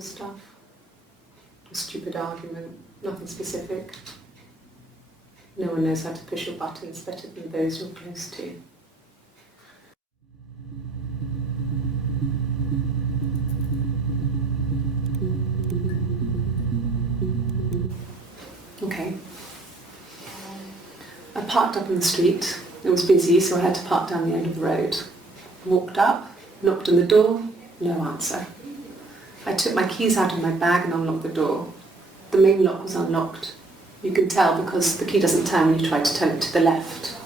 trivial stuff. A stupid argument, nothing specific. No one knows how to push your buttons better than those you're close to. Okay. I parked up on the street. It was busy, so I had to park down the end of the road. Walked up, knocked on the door, no answer. I took my keys out of my bag and unlocked the door. The main lock was unlocked. You can tell because the key doesn't turn when you try to turn it to the left.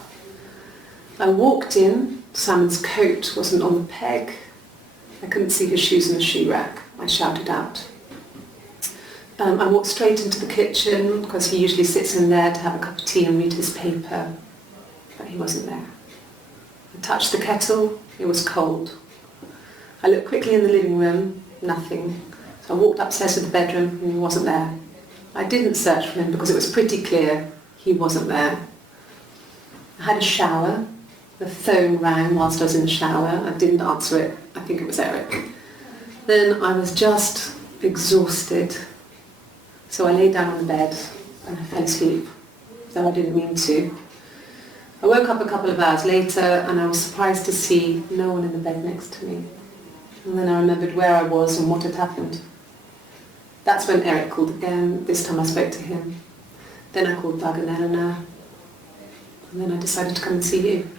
I walked in. Simon's coat wasn't on the peg. I couldn't see his shoes in the shoe rack. I shouted out. I walked straight into the kitchen because he usually sits in there to have a cup of tea and read his paper, but he wasn't there. I touched the kettle, it was cold. I looked quickly in the living room, nothing. So I walked upstairs to the bedroom and he wasn't there. I didn't search for him because it was pretty clear he wasn't there. I had a shower, the phone rang whilst I was in the shower. I didn't answer it, I think it was Eric. Then I was just exhausted. So I lay down on the bed and I fell asleep, though I didn't mean to. I woke up a couple of hours later and I was surprised to see no one in the bed next to me. And then I remembered where I was and what had happened. That's when Eric called again. This time I spoke to him. Then I called Doug and Eleanor. And then I decided to come and see you.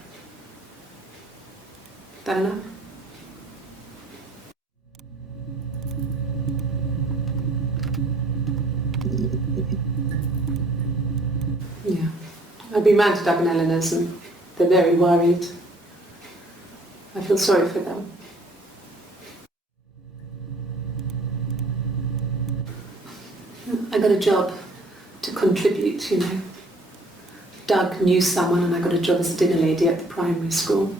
That enough? Yeah. I've been round to Doug and Eleanor's and they're very worried. I feel sorry for them. I got a job to contribute, you know. Doug knew someone and I got a job as a dinner lady at the primary school.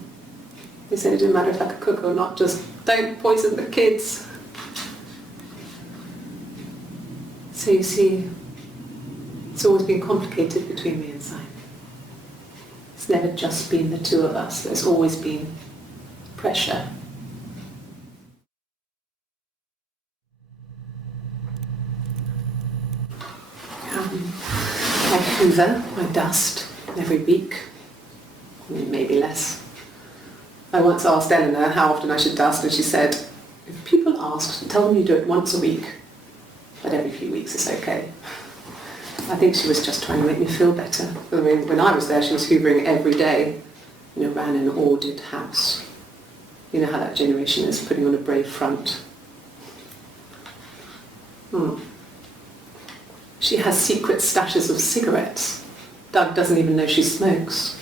They said it didn't matter if I could cook or not, just don't poison the kids. So you see, it's always been complicated between me and Simon. It's never just been the two of us, there's always been pressure. I hoover, I dust every week, maybe less. I once asked Eleanor how often I should dust and she said, if people ask, tell them you do it once a week, but every few weeks is okay. I think she was just trying to make me feel better. I mean, when I was there she was hoovering every day, you know, ran an ordered house. You know how that generation is, putting on a brave front. She has secret stashes of cigarettes. Doug doesn't even know she smokes.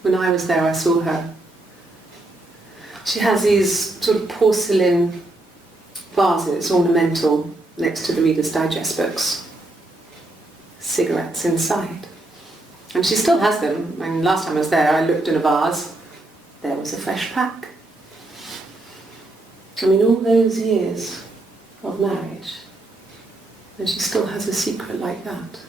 When I was there, I saw her. She has these sort of porcelain vases, ornamental, next to the Reader's Digest books. Cigarettes inside. And she still has them. I mean, last time I was there, I looked in a vase. There was a fresh pack. I mean, all those years of marriage, and she still has a secret like that.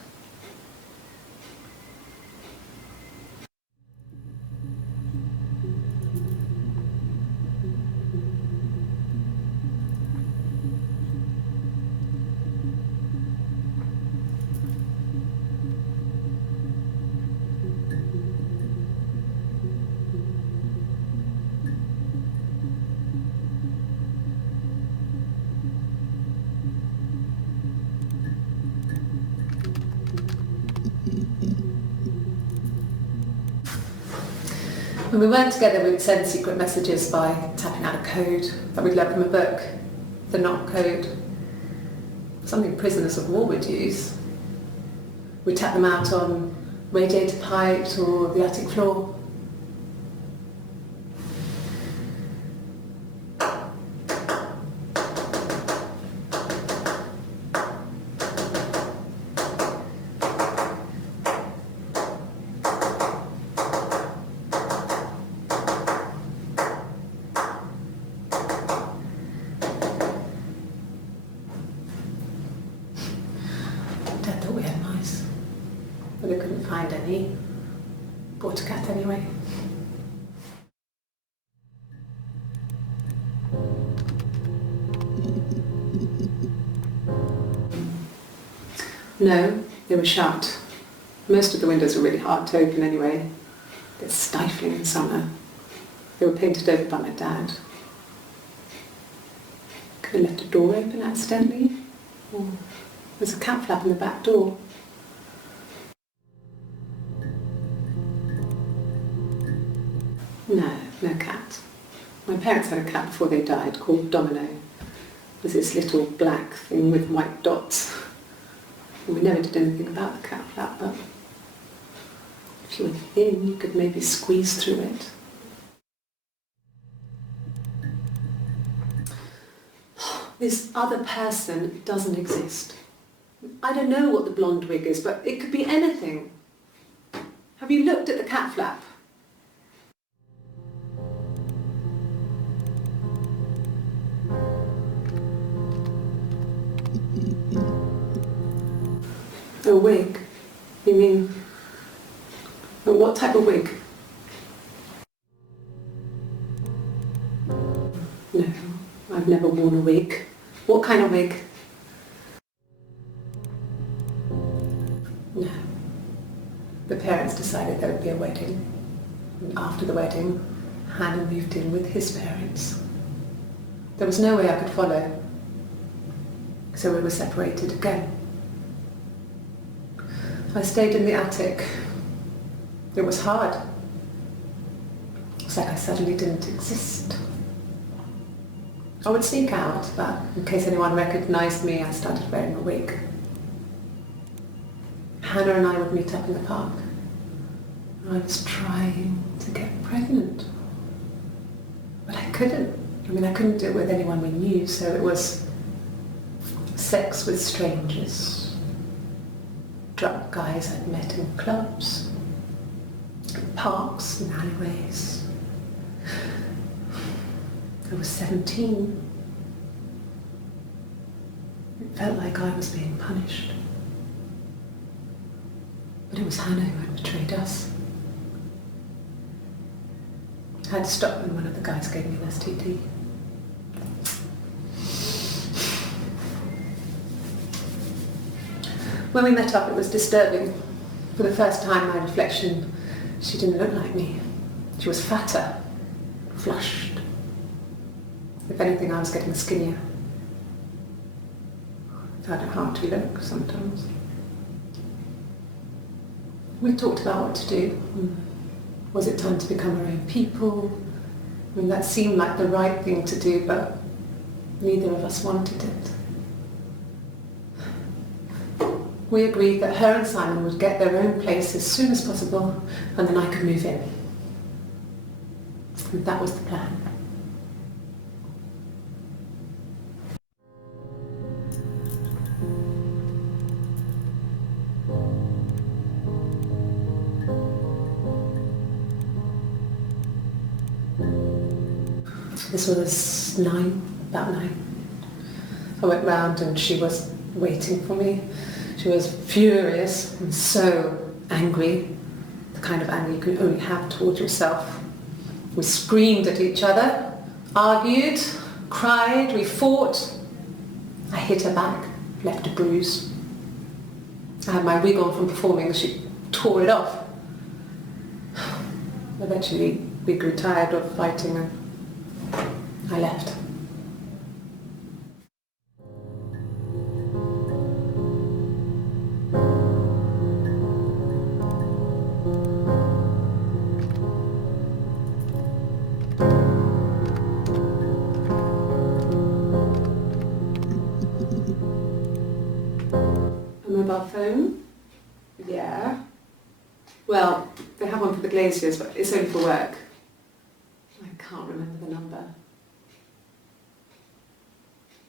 When we weren't together, we would send secret messages by tapping out a code that we'd learned from a book, the knock code, something prisoners of war would use. We'd tap them out on radiator pipes or the attic floor. Dad thought we had mice, but we couldn't find any. Bought a cat anyway. No, they were shut. Most of the windows were really hard to open anyway. They're stifling in summer. They were painted over by my dad. Could have left a door open accidentally. Or there's a cat flap in the back door. No, no cat. My parents had a cat before they died called Domino. It was this little black thing with white dots. And we never did anything about the cat flap, but if you were thin, you could maybe squeeze through it. This other person doesn't exist. I don't know what the blonde wig is, but it could be anything. Have you looked at the cat flap? A wig? You mean, what type of wig? No, I've never worn a wig. What kind of wig? No. The parents decided there would be a wedding. And after the wedding, Hannah moved in with his parents. There was no way I could follow, so we were separated again. I stayed in the attic. It was hard. It's like I suddenly didn't exist. I would sneak out, but in case anyone recognised me, I started wearing a wig. Hannah and I would meet up in the park. I was trying to get pregnant. But I couldn't. I couldn't do it with anyone we knew, so it was sex with strangers. Drunk guys I'd met in clubs, parks and alleyways. I was 17. It felt like I was being punished. But it was Hannah who had betrayed us. I had to stop when one of the guys gave me an STD. When we met up, it was disturbing. For the first time, my reflection, she didn't look like me. She was fatter, flushed. If anything, I was getting skinnier. I found it hard to look sometimes. We talked about what to do. Was it time to become our own people? That seemed like the right thing to do, but neither of us wanted it. We agreed that her and Simon would get their own place as soon as possible, and then I could move in. And that was the plan. This was about 9. I went round and she was waiting for me. She was furious and so angry, the kind of anger you can only have towards yourself. We screamed at each other, argued, cried, we fought. I hit her back, left a bruise. I had my wig on from performing and she tore it off. Eventually we grew tired of fighting and I left. A mobile phone? Yeah. Well, they have one for the Glaziers, but it's only for work. I can't remember the number.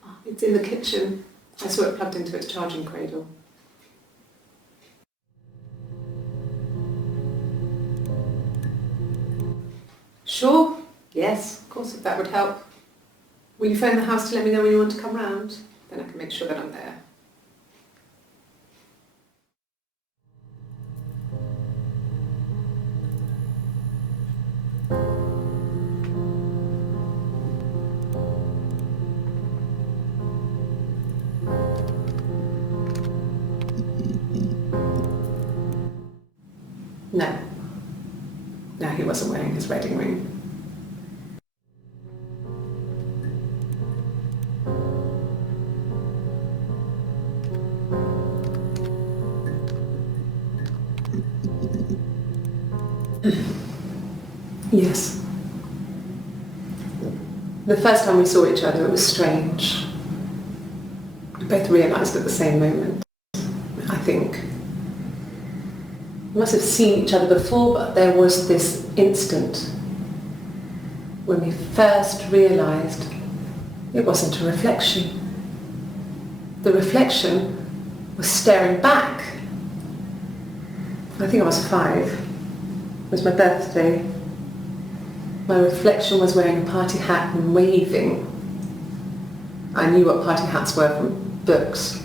Oh, it's in the kitchen. I saw it plugged into its charging cradle. Sure. Yes, of course, if that would help. Will you phone the house to let me know when you want to come round? Then I can make sure that I'm there. he wasn't wearing his wedding ring. Yes. The first time we saw each other, it was strange. We both realised at the same moment, I think. We must have seen each other before, but there was this instant when we first realised it wasn't a reflection. The reflection was staring back. I think I was 5. It was my birthday. My reflection was wearing a party hat and waving. I knew what party hats were from books.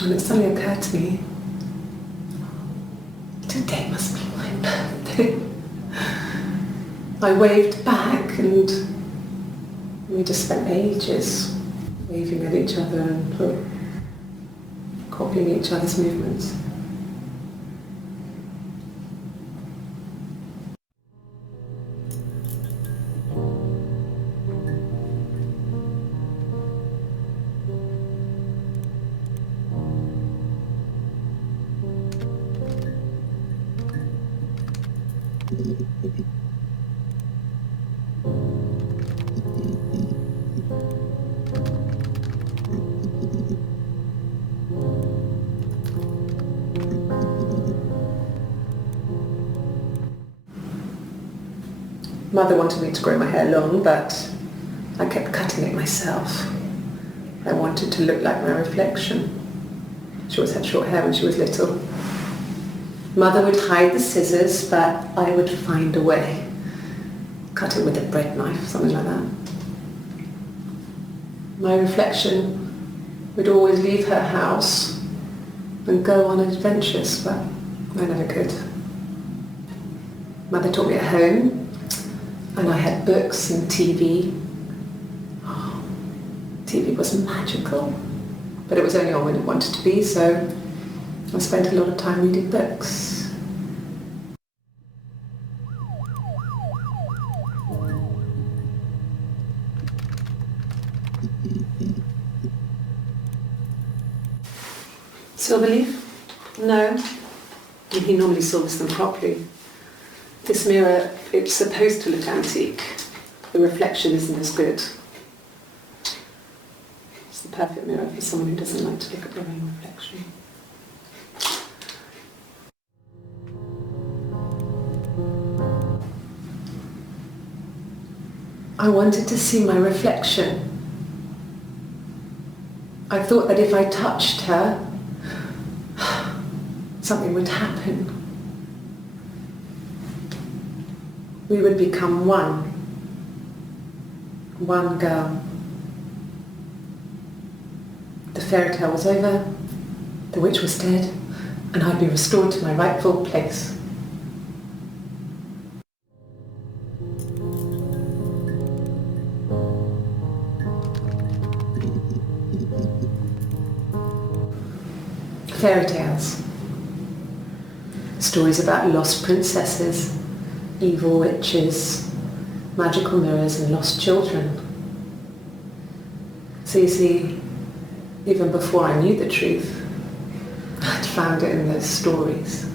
And it suddenly occurred to me, today must be my birthday. I waved back and we just spent ages waving at each other and copying each other's movements. Mother wanted me to grow my hair long, but I kept cutting it myself. I wanted to look like my reflection. She always had short hair when she was little. Mother would hide the scissors, but I would find a way. Cut it with a bread knife, something like that. My reflection would always leave her house and go on adventures, but I never could. Mother taught me at home, and I had books and TV. Oh, TV was magical, but it was only on when it wanted to be, so I spent a lot of time reading books. Silverleaf? No. He normally silvers them properly. This mirror, it's supposed to look antique. The reflection isn't as good. It's the perfect mirror for someone who doesn't like to look at their own reflection. I wanted to see my reflection. I thought that if I touched her, something would happen. We would become one girl. The fairy tale was over, the witch was dead, and I'd be restored to my rightful place. Fairy tales. Stories about lost princesses, evil witches, magical mirrors and lost children. So you see, even before I knew the truth, I'd found it in those stories.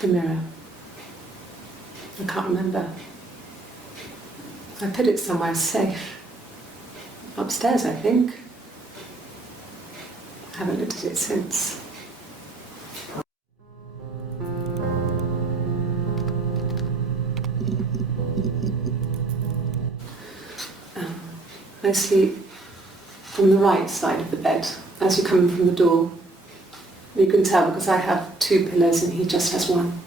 The mirror. I can't remember. I put it somewhere safe. Upstairs, I think. I haven't looked at it since. I sleep on the right side of the bed as you come in from the door. You can tell because I have 2 pillows and he just has 1.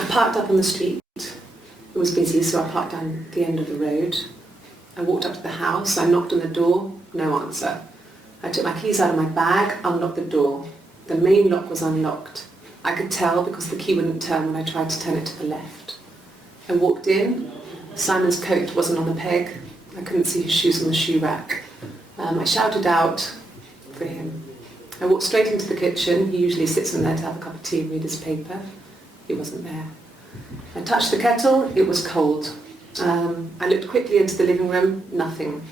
I parked up on the street. It was busy, so I parked down the end of the road. I walked up to the house, I knocked on the door, no answer. I took my keys out of my bag, unlocked the door. The main lock was unlocked. I could tell because the key wouldn't turn when I tried to turn it to the left. I walked in. Simon's coat wasn't on the peg. I couldn't see his shoes on the shoe rack. I shouted out for him. I walked straight into the kitchen. He usually sits in there to have a cup of tea and read his paper. He wasn't there. I touched the kettle. It was cold. I looked quickly into the living room. Nothing.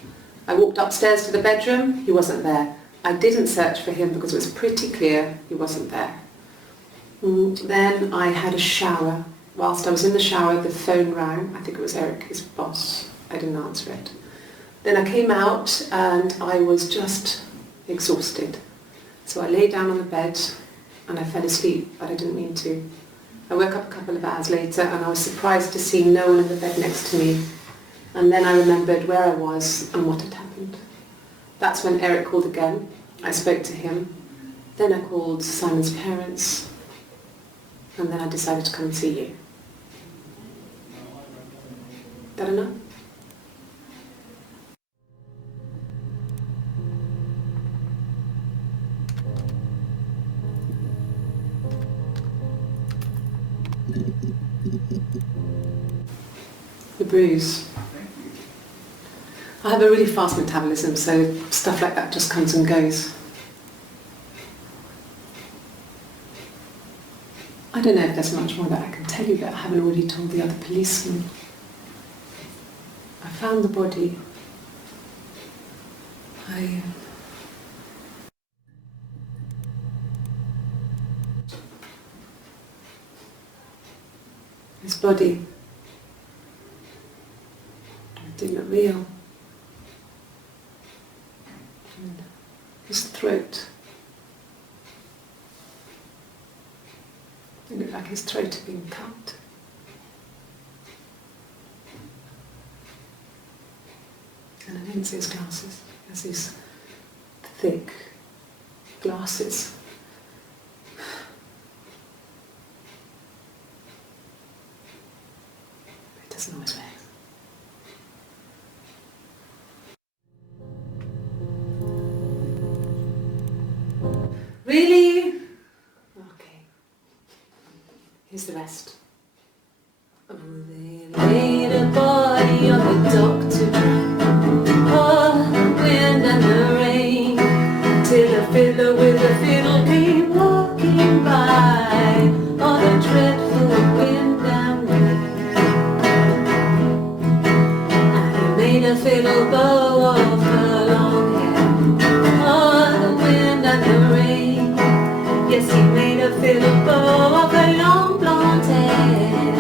I walked upstairs to the bedroom. He wasn't there. I didn't search for him because it was pretty clear he wasn't there. Then I had a shower. Whilst I was in the shower, the phone rang. I think it was Eric, his boss. I didn't answer it. Then I came out and I was just exhausted. So I lay down on the bed and I fell asleep, but I didn't mean to. I woke up a couple of hours later and I was surprised to see no one in the bed next to me. And then I remembered where I was and what had happened. That's when Eric called again. I spoke to him. Then I called Simon's parents. And then I decided to come and see you. That enough? The bruise. I have a really fast metabolism, so stuff like that just comes and goes. I don't know if there's much more that I can tell you that I haven't already told the other policemen. I found the body. His body. It didn't look real. And his throat. It looked like his throat had been cut. And I didn't see his glasses. He has these thick glasses. He doesn't always wear. Really? Okay. Here's the rest. Oh, they laid a body on the doctor. Wind and the rain, till a fiddler with a fiddle came walking by on a dreadful wind and rain. And he made a fiddle bow of her long hair on the wind and the rain. Yes, he made a fiddle bow of her long blonde hair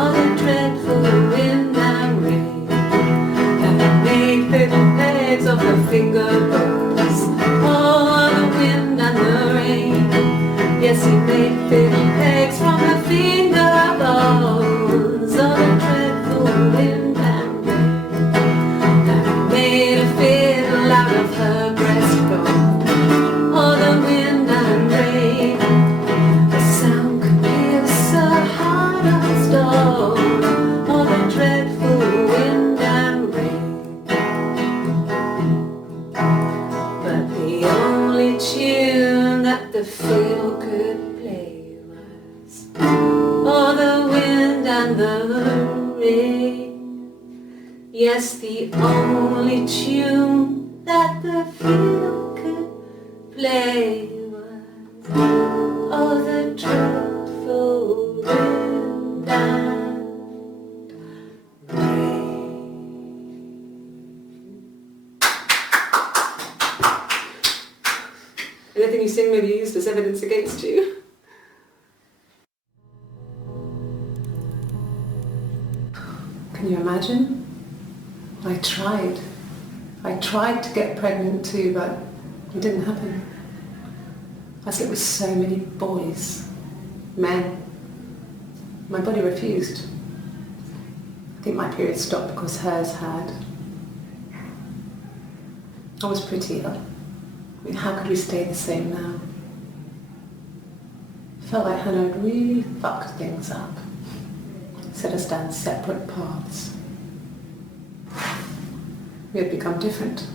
on the dreadful wind and rain. And he made fiddle pegs of her finger bows, oh, the wind and the rain. Yes, he made fiddle pegs from her finger bows, oh, the dreadful wind and rain. And he made a fiddle out of her breastbone, oh, the wind and rain. The sound could pierce a heart of stone, oh, the dreadful wind and rain. Tune that the fiddle could play was, oh, the wind and the rain. Yes, the only tune that the fiddle could play was, oh, the dreadful wind and rain. Anything you sing may be used as evidence against you. Can you imagine? I tried. I tried to get pregnant too, but it didn't happen. I slept with so many boys, men. My body refused. I think my period stopped because hers had. I was pretty ill. I mean, how could we stay the same now? Felt like Hannah had really fucked things up. Set us down separate paths. We had become different.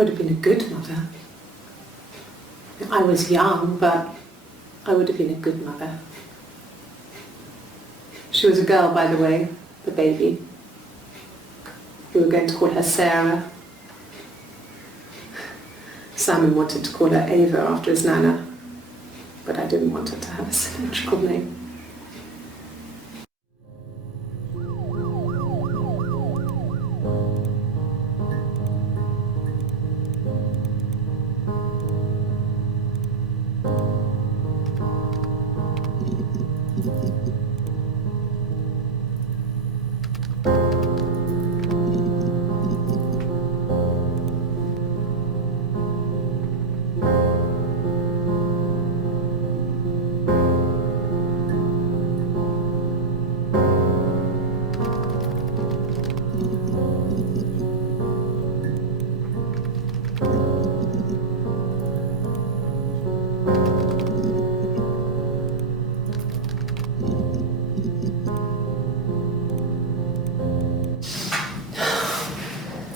would have been a good mother. I was young, but I would have been a good mother. She was a girl, by the way, the baby. We were going to call her Sarah. Simon wanted to call her Ava after his nana, but I didn't want her to have a symmetrical name.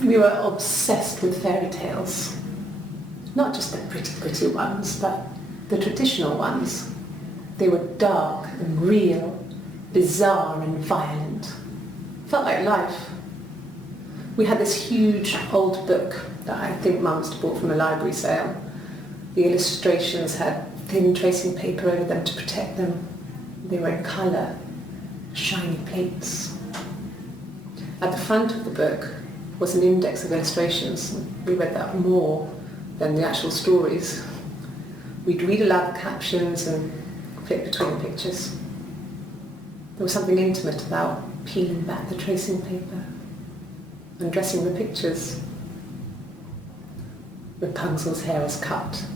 We were obsessed with fairy tales. Not just the pretty ones, but the traditional ones. They were dark and real, bizarre and violent. Felt like life. We had this huge old book that I think Mum must have bought from a library sale. The illustrations had thin tracing paper over them to protect them. They were in colour, shiny plates. At the front of the book was an index of illustrations. We read that more than the actual stories. We'd read aloud the captions and flip between the pictures. There was something intimate about peeling back the tracing paper, undressing the pictures. Rapunzel's hair is cut.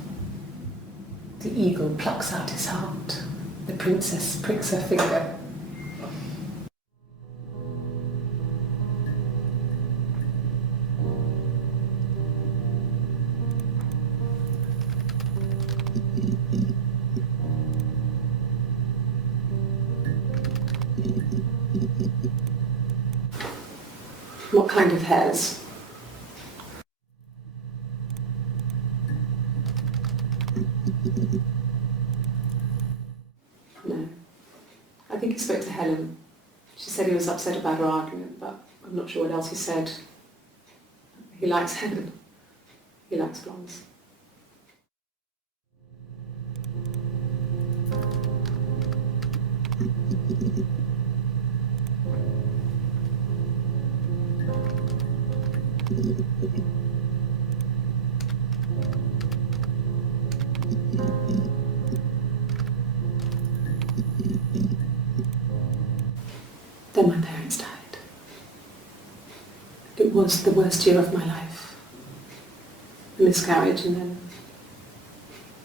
The eagle plucks out his heart. The princess pricks her finger. What kind of hairs? No. I think he spoke to Helen. She said he was upset about her argument, but I'm not sure what else he said. He likes Helen. He likes blondes. Then my parents died. It was the worst year of my life. A miscarriage and then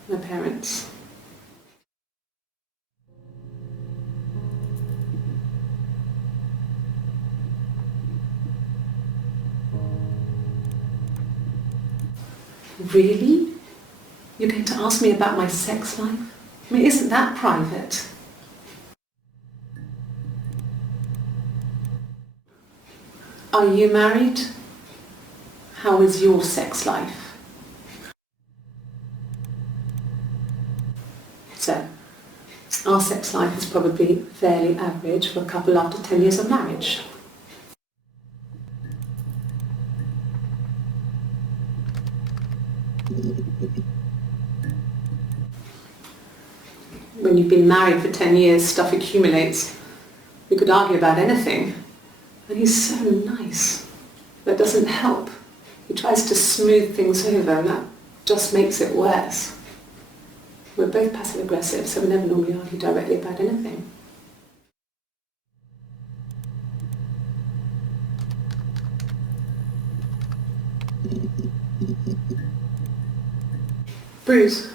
my parents. Really? You're going to ask me about my sex life? I mean, isn't that private? Are you married? How is your sex life? So, our sex life is probably fairly average for a couple after 10 years of marriage. When you've been married for 10 years, stuff accumulates. We could argue about anything. And he's so nice. That doesn't help. He tries to smooth things over and that just makes it worse. We're both passive aggressive, so we never normally argue directly about anything. Bruce?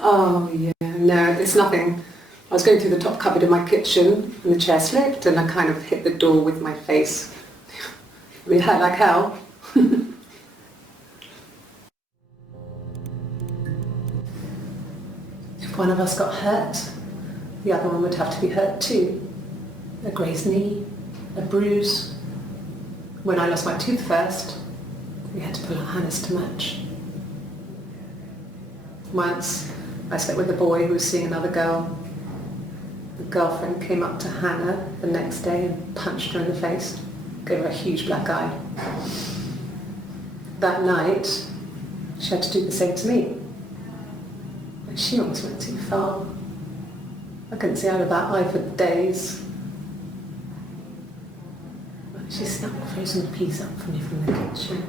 Oh yeah, no, it's nothing. I was going through the top cupboard in my kitchen and the chair slipped and I kind of hit the door with my face. I mean, it hurt like hell. If one of us got hurt, the other one would have to be hurt too. A grazed knee, a bruise. When I lost my tooth first, We had to pull our harness to match. Once, I slept with a boy who was seeing another girl. The girlfriend came up to Hannah the next day and punched her in the face, gave her a huge black eye. That night, she had to do the same to me. But she almost went too far. I couldn't see out of that eye for days. She snapped frozen peas up for me from the kitchen.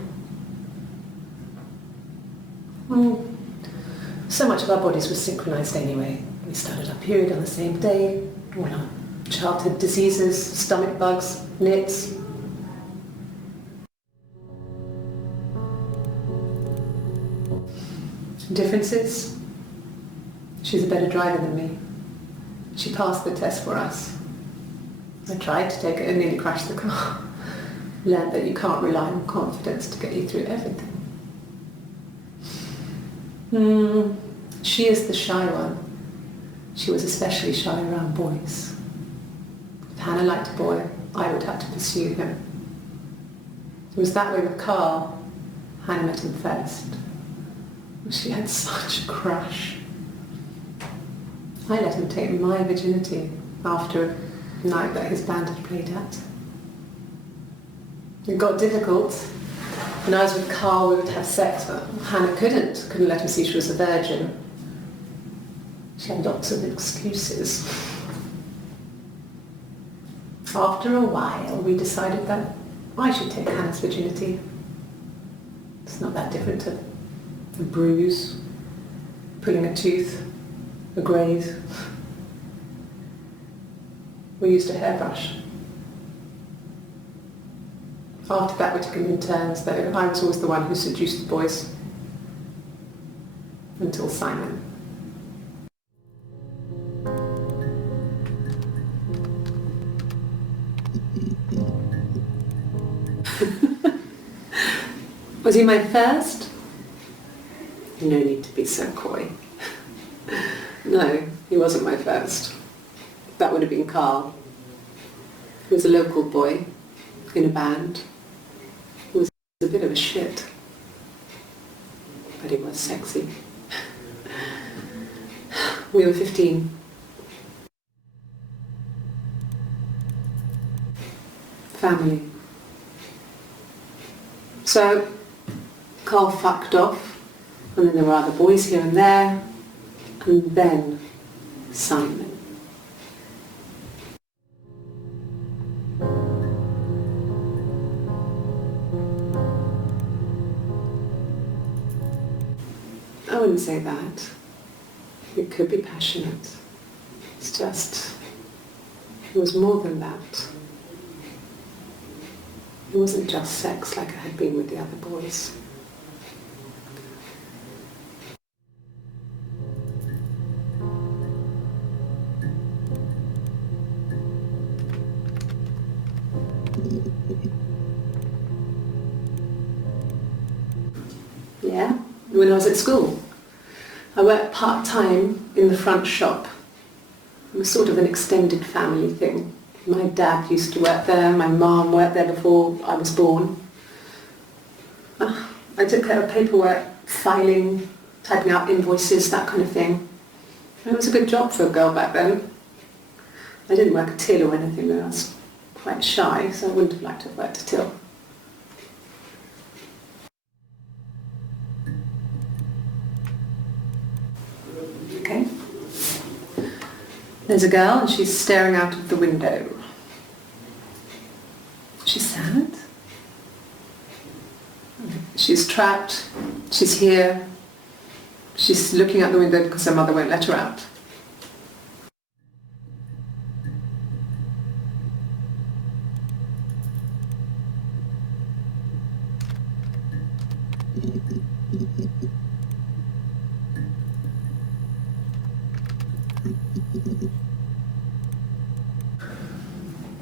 So much of our bodies were synchronised anyway. We started our period on the same day, all our childhood diseases, stomach bugs, nits. Differences? She's a better driver than me. She passed the test for us. I tried to take it and nearly crashed the car. Learned that you can't rely on confidence to get you through everything. She is the shy one. She was especially shy around boys. If Hannah liked a boy, I would have to pursue him. It was that way with Carl. Hannah met him first. She had such a crush. I let him take my virginity after a night that his band had played at. It got difficult. When I was with Carl, we would have sex, but Hannah couldn't let him see she was a virgin. She had lots of excuses. After a while, we decided that I should take Hannah's virginity. It's not that different to a bruise, pulling a tooth, a graze. We used a hairbrush. After that, we took it in turns, though. I was always the one who seduced the boys. Until Simon. Was he my first? No need to be so coy. No, he wasn't my first. That would have been Carl. He was a local boy in a band. He was a bit of a shit, but he was sexy. We were 15. Family. So, Carl fucked off, and then there were other boys here and there, and then Simon. I wouldn't say that. It could be passionate. It's just, it was more than that. It wasn't just sex like I had been with the other boys. Yeah, when I was at school. I worked part-time in the front shop. It was sort of an extended family thing. My dad used to work there, my mum worked there before I was born. I took care of paperwork, filing, typing out invoices, that kind of thing. And it was a good job for a girl back then. I didn't work a till or anything, though. I was quite shy, so I wouldn't have liked to have worked a till. Okay. There's a girl and she's staring out of the window. She's sad. She's trapped. She's here. She's looking out the window because her mother won't let her out.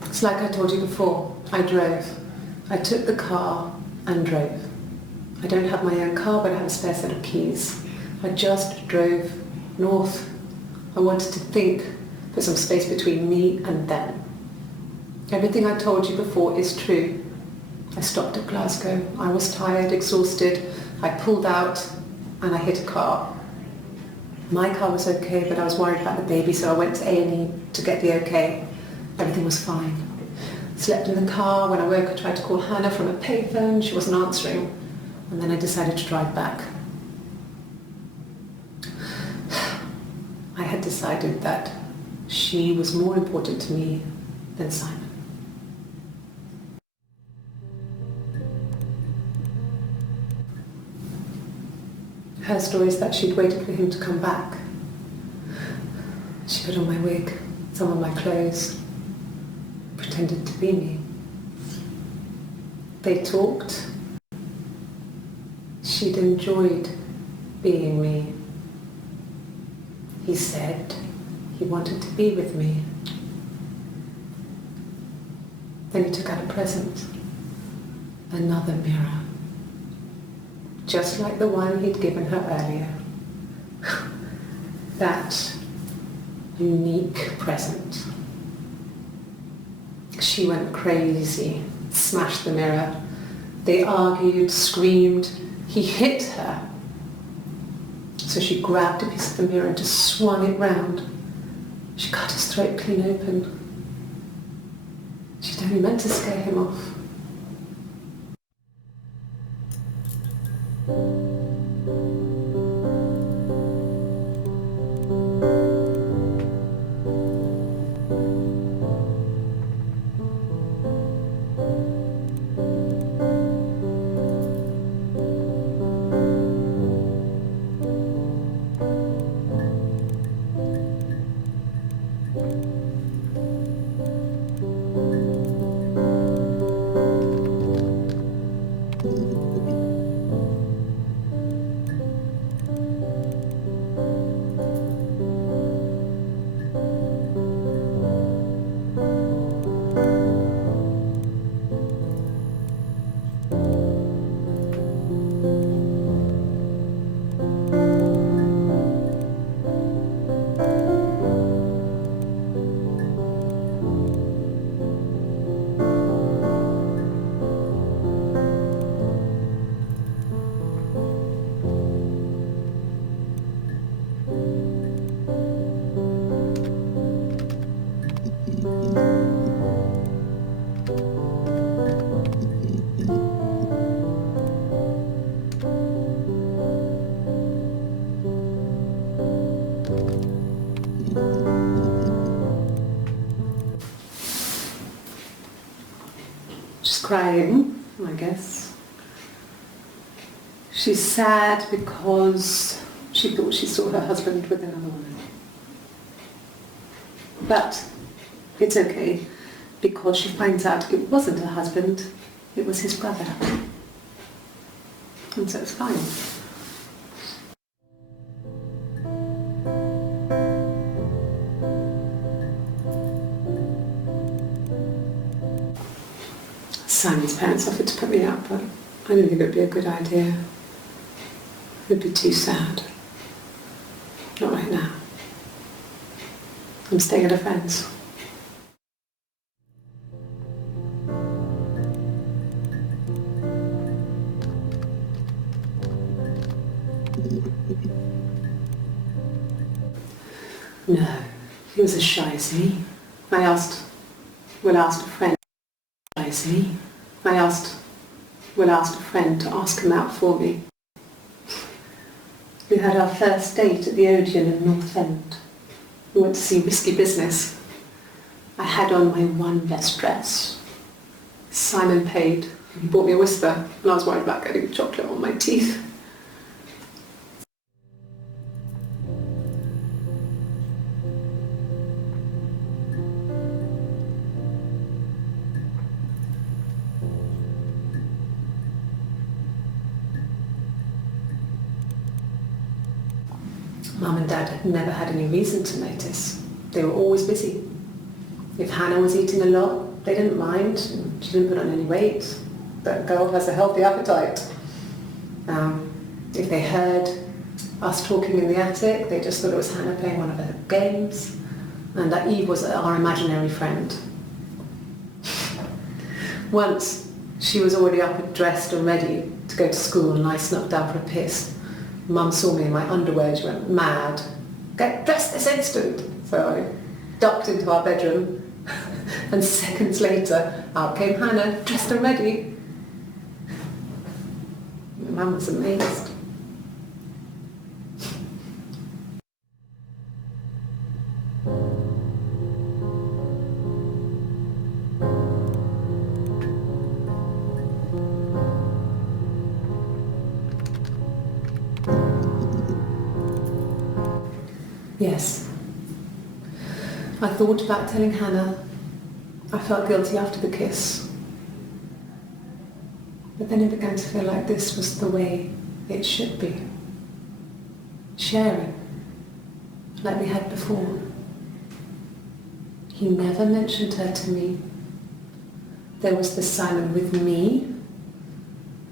It's like I told you before, I drove. I took the car and drove. I don't have my own car, but I have a spare set of keys. I just drove north. I wanted to think, put some space between me and them. Everything I told you before is true. I stopped at Glasgow. I was tired, exhausted. I pulled out and I hit a car. My car was okay, but I was worried about the baby, so I went to A&E to get the okay. Everything was fine. Slept in the car. When I woke, I tried to call Hannah from a payphone. She wasn't answering. And then I decided to drive back. I had decided that she was more important to me than Simon. Her story is that she'd waited for him to come back. She put on my wig, some of my clothes, pretended to be me. They talked. She'd enjoyed being me. He said he wanted to be with me. Then he took out a present, another mirror, just like the one he'd given her earlier. That unique present. She went crazy, smashed the mirror. They argued, screamed. He hit her. So she grabbed a piece of the mirror and just swung it round. She cut his throat clean open. She'd only meant to scare him off. She's crying, I guess. She's sad because she thought she saw her husband with another woman. But it's okay, because she finds out it wasn't her husband, it was his brother. And so it's fine. Simon's parents offered to put me up, but I didn't think it would be a good idea. It would be too sad. Not right now. I'm staying at a friend's. No, he was as shy as me. I asked a friend. I asked a friend to ask him out for me. We had our first date at the Odeon in North End. We went to see Risky Business. I had on my one best dress. Simon paid. He bought me a Whisper, and I was worried about getting chocolate on my teeth. Mum and Dad had never had any reason to notice. They were always busy. If Hannah was eating a lot, they didn't mind. She didn't put on any weight. That girl has a healthy appetite. If they heard us talking in the attic, they just thought it was Hannah playing one of her games, and that Eve was our imaginary friend. Once, She was already up and dressed and ready to go to school, and I snuck down for a piss. Mum saw me in my underwear, she went mad. Get dressed this instant! So I ducked into our bedroom, and seconds later, out came Hannah, dressed and ready. Mum was amazed. Yes. I thought about telling Hannah. I felt guilty after the kiss. But then it began to feel like this was the way it should be. Sharing, like we had before. He never mentioned her to me. There was the Simon with me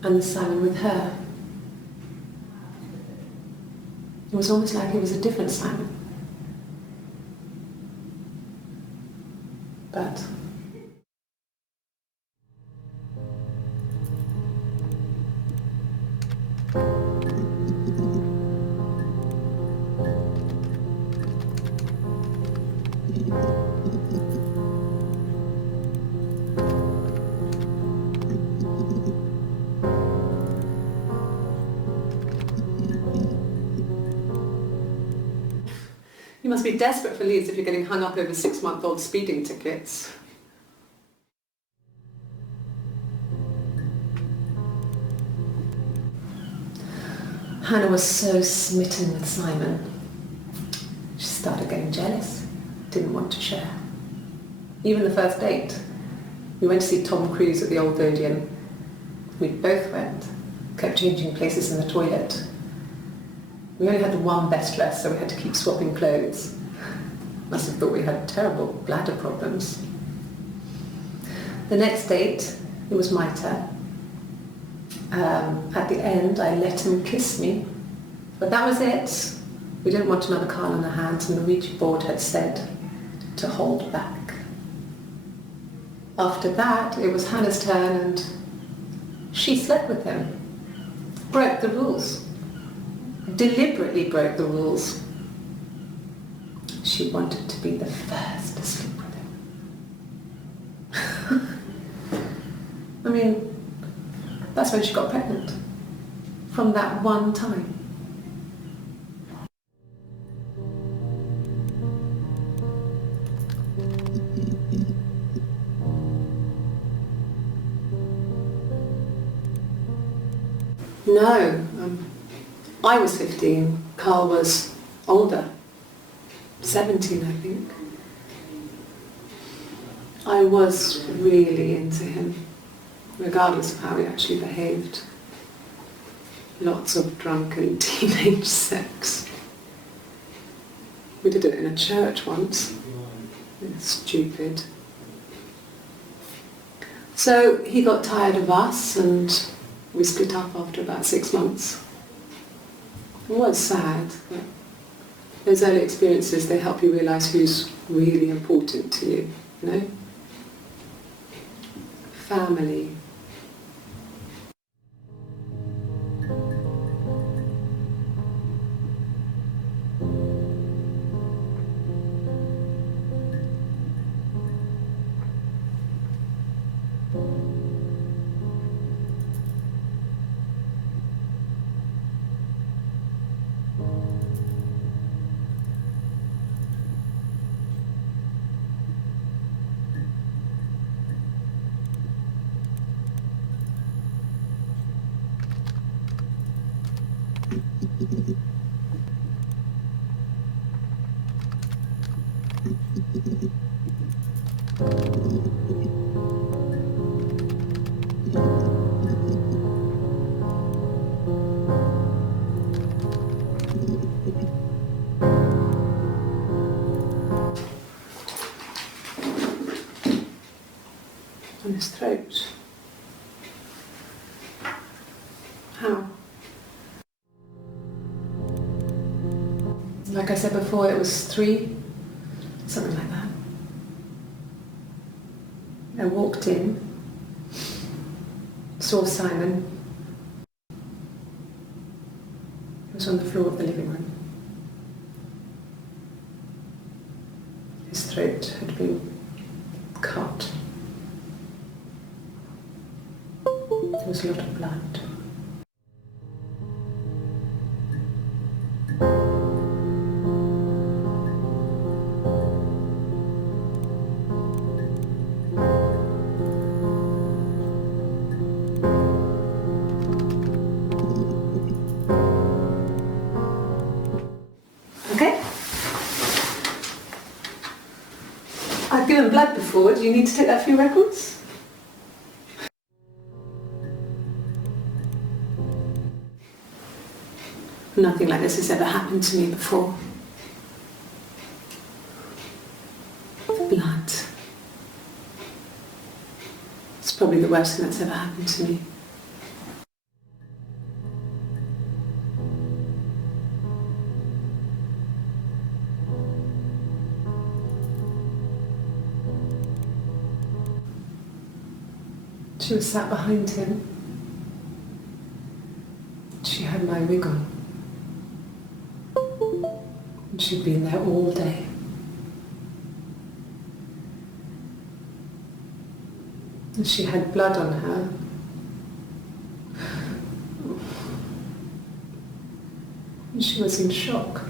and the Simon with her. It was almost like it was a different Simon. But you must be desperate for leads if you're getting hung up over 6-month-old speeding tickets. Hannah was so smitten with Simon. She started getting jealous, didn't want to share. Even the first date. We went to see Tom Cruise at the Old Odeon. We both went, kept changing places in the toilet. We only had the one best dress, so we had to keep swapping clothes. Must have thought we had terrible bladder problems. The next date, it was my turn. At the end, I let him kiss me, but that was it. We didn't want another card on our hands, and the Ouija board had said to hold back. After that, it was Hannah's turn, and she slept with him. Broke the rules. Deliberately broke the rules. She wanted to be the first to sleep with him. I mean, that's when she got pregnant. From that one time. No, I was 15. Carl was older. 17, I think. I was really into him, regardless of how he actually behaved. Lots of drunken teenage sex. We did it in a church once. It's stupid. So he got tired of us and we split up after about 6 months. It was sad, but those early experiences, they help you realise who's really important to you, you know? Family. On his throat. How? Like I said before, it was 3, something like that. I walked in, saw Simon. He was on the floor of the living room. His throat had been cut. There was a lot of blood. Okay. I've given blood before. Do you need to take that for your records? Nothing like this has ever happened to me before. Blood. It's probably the worst thing that's ever happened to me. She was sat behind him. She had my wig on. And she'd been there all day. And she had blood on her. And she was in shock.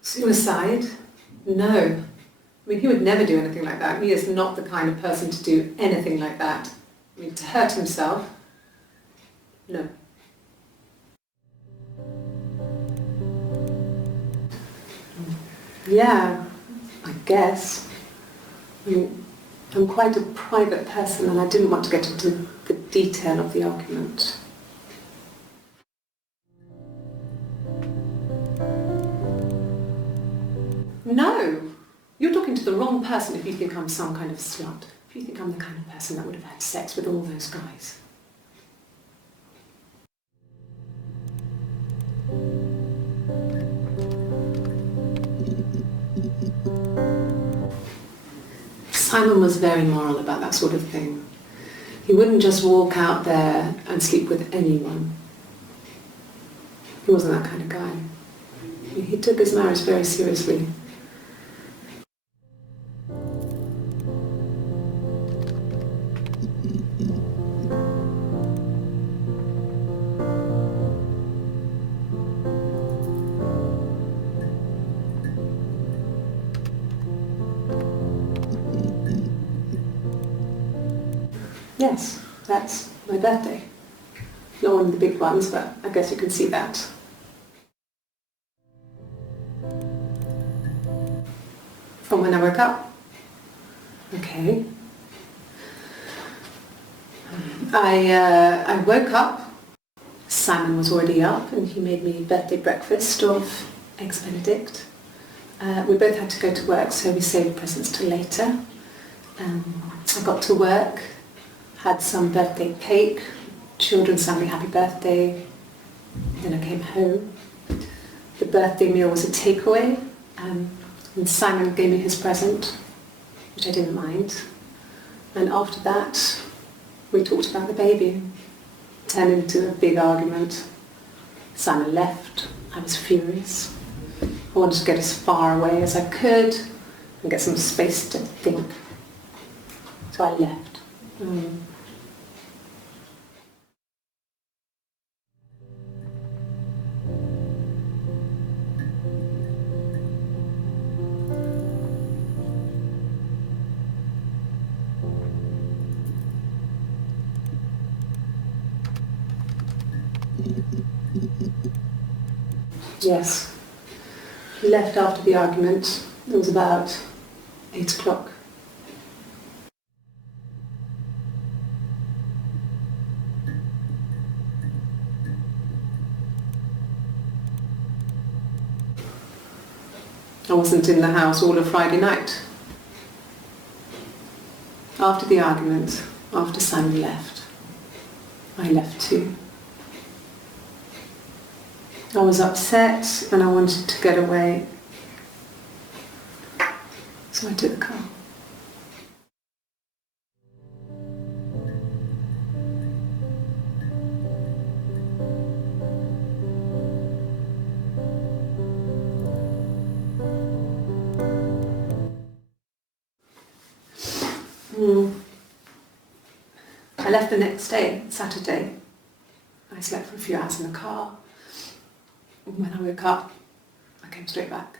Suicide? No. I mean, he would never do anything like that. He is not the kind of person to do anything like that. I mean, to hurt himself? No. Yeah, I guess. I mean, I'm quite a private person and I didn't want to get into the detail of the argument. No! You're talking to the wrong person if you think I'm some kind of slut. If you think I'm the kind of person that would have had sex with all those guys. Simon was very moral about that sort of thing. He wouldn't just walk out there and sleep with anyone. He wasn't that kind of guy. He took his marriage very seriously. Yes, that's my birthday. Not one of the big ones, but I guess you can see that. From when I woke up. Okay. I woke up. Simon was already up and he made me birthday breakfast of Eggs Benedict. We both had to go to work, so we saved presents till later. I got to work. Had some birthday cake, children sang me happy birthday, then I came home. The birthday meal was a takeaway, and Simon gave me his present, which I didn't mind. And after that, we talked about the baby. It turned into a big argument. Simon left, I was furious. I wanted to get as far away as I could and get some space to think. So I left. Yes. He left after the argument. It was about 8 o'clock. I wasn't in the house all of Friday night. After the argument, after Simon left, I left too. I was upset and I wanted to get away, so I took the car. I left the next day, Saturday. I slept for a few hours in the car. When I woke up, I came straight back.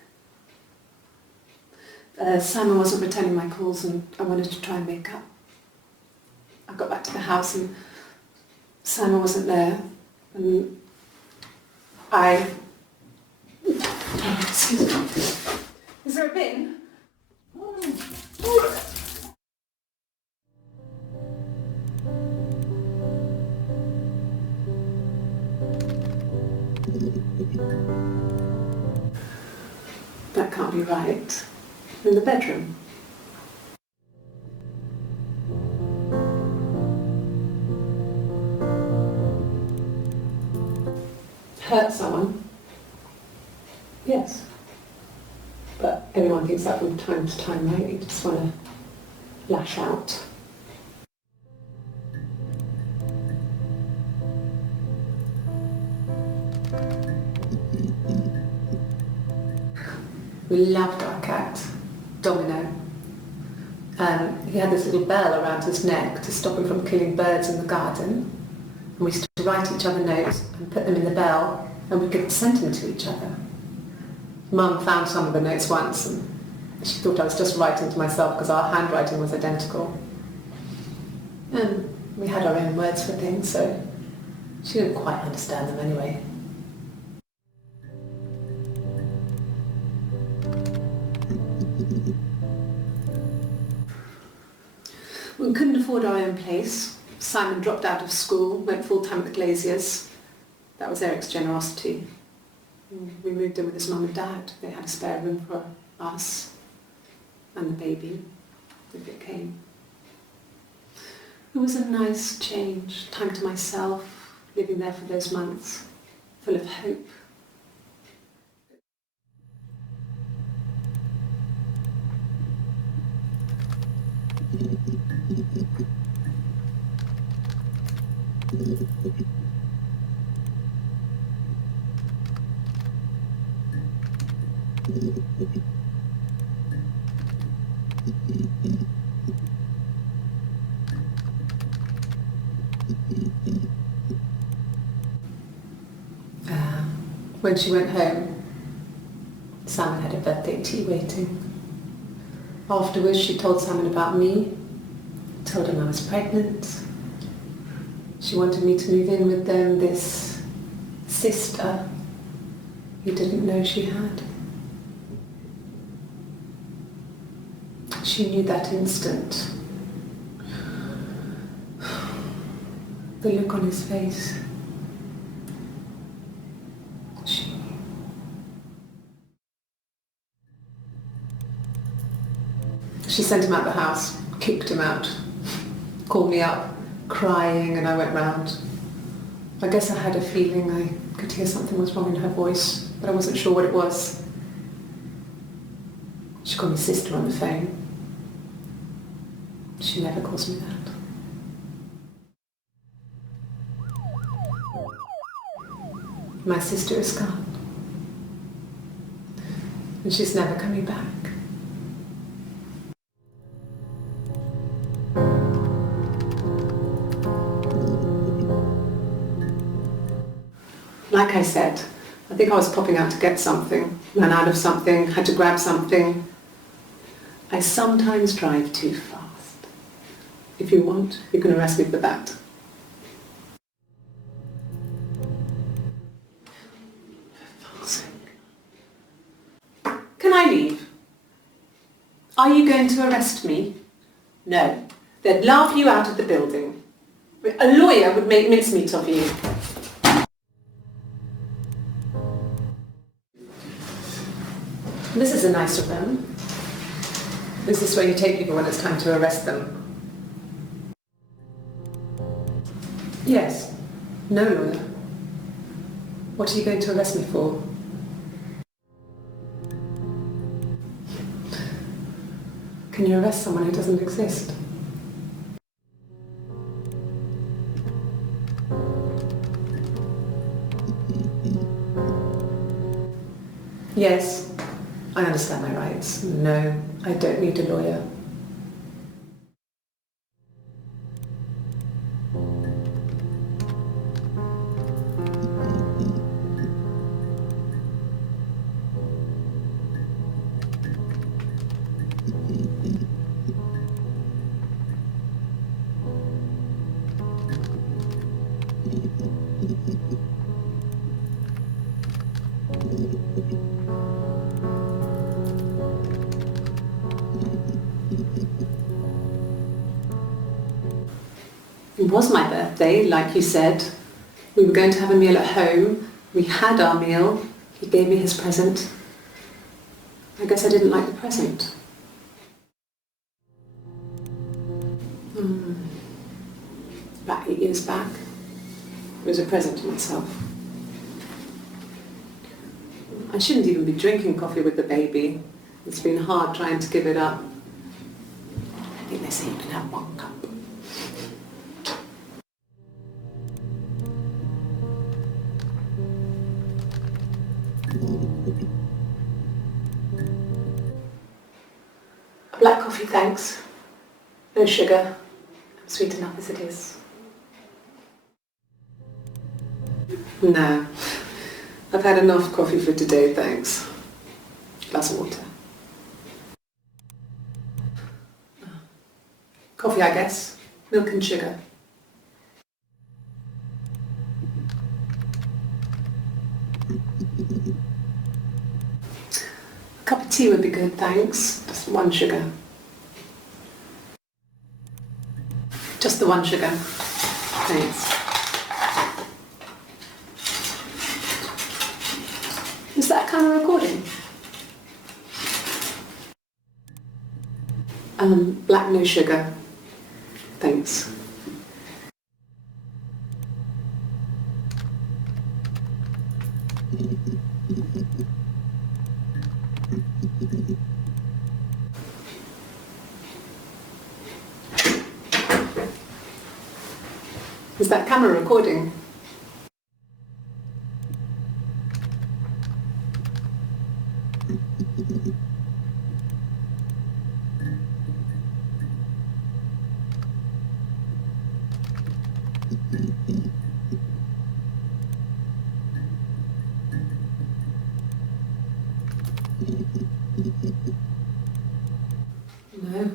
Simon wasn't returning my calls and I wanted to try and make up. I got back to the house and Simon wasn't there and excuse me. Is there a bin? That can't be right. In the bedroom. Hurt someone? Yes. But everyone thinks that from time to time, right? You just want to lash out. We loved our cat, Domino. He had this little bell around his neck to stop him from killing birds in the garden. And we used to write each other notes and put them in the bell, and we could send them to each other. Mum found some of the notes once, and she thought I was just writing to myself because our handwriting was identical. And we had our own words for things, so she didn't quite understand them anyway. We couldn't afford our own place. Simon dropped out of school, went full-time at the Glaziers. That was Eric's generosity. We moved in with his mum and dad. They had a spare room for us and the baby, if it came. It was a nice change, time to myself, living there for those months, full of hope. When she went home, Simon had a birthday tea waiting. Afterwards, she told Simon about me, told him I was pregnant. She wanted me to move in with them, this sister he didn't know she had. She knew that instant. The look on his face. She knew. She sent him out the house, kicked him out, called me up, crying, and I went round. I guess I had a feeling I could hear something was wrong in her voice, but I wasn't sure what it was. She called me sister on the phone. She never calls me that. My sister is gone. And she's never coming back. Like I said, I think I was popping out to get something, ran out of something, had to grab something. I sometimes drive too fast. If you want, you can arrest me for that. For fuck's sake. Can I leave? Are you going to arrest me? No. They'd laugh you out of the building. A lawyer would make mincemeat of you. This is a nicer room. This is where you take people when it's time to arrest them. Yes. No lawyer. What are you going to arrest me for? Can you arrest someone who doesn't exist? Yes, I understand my rights. No, I don't need a lawyer. It was my birthday, like you said. We were going to have a meal at home. We had our meal. He gave me his present. I guess I didn't like the present. About 8 years back, it was a present to myself. I shouldn't even be drinking coffee with the baby. It's been hard trying to give it up. I think they say you can have 1 cup. A black coffee, thanks. No sugar. I'm sweet enough as it is. No. I've had enough coffee for today, thanks. Glass of water. Coffee, I guess. Milk and sugar. A cup of tea would be good, thanks. Just 1 sugar. Just the 1 sugar. Thanks. Is that camera recording? Black, no sugar. Thanks. Is that camera recording? No.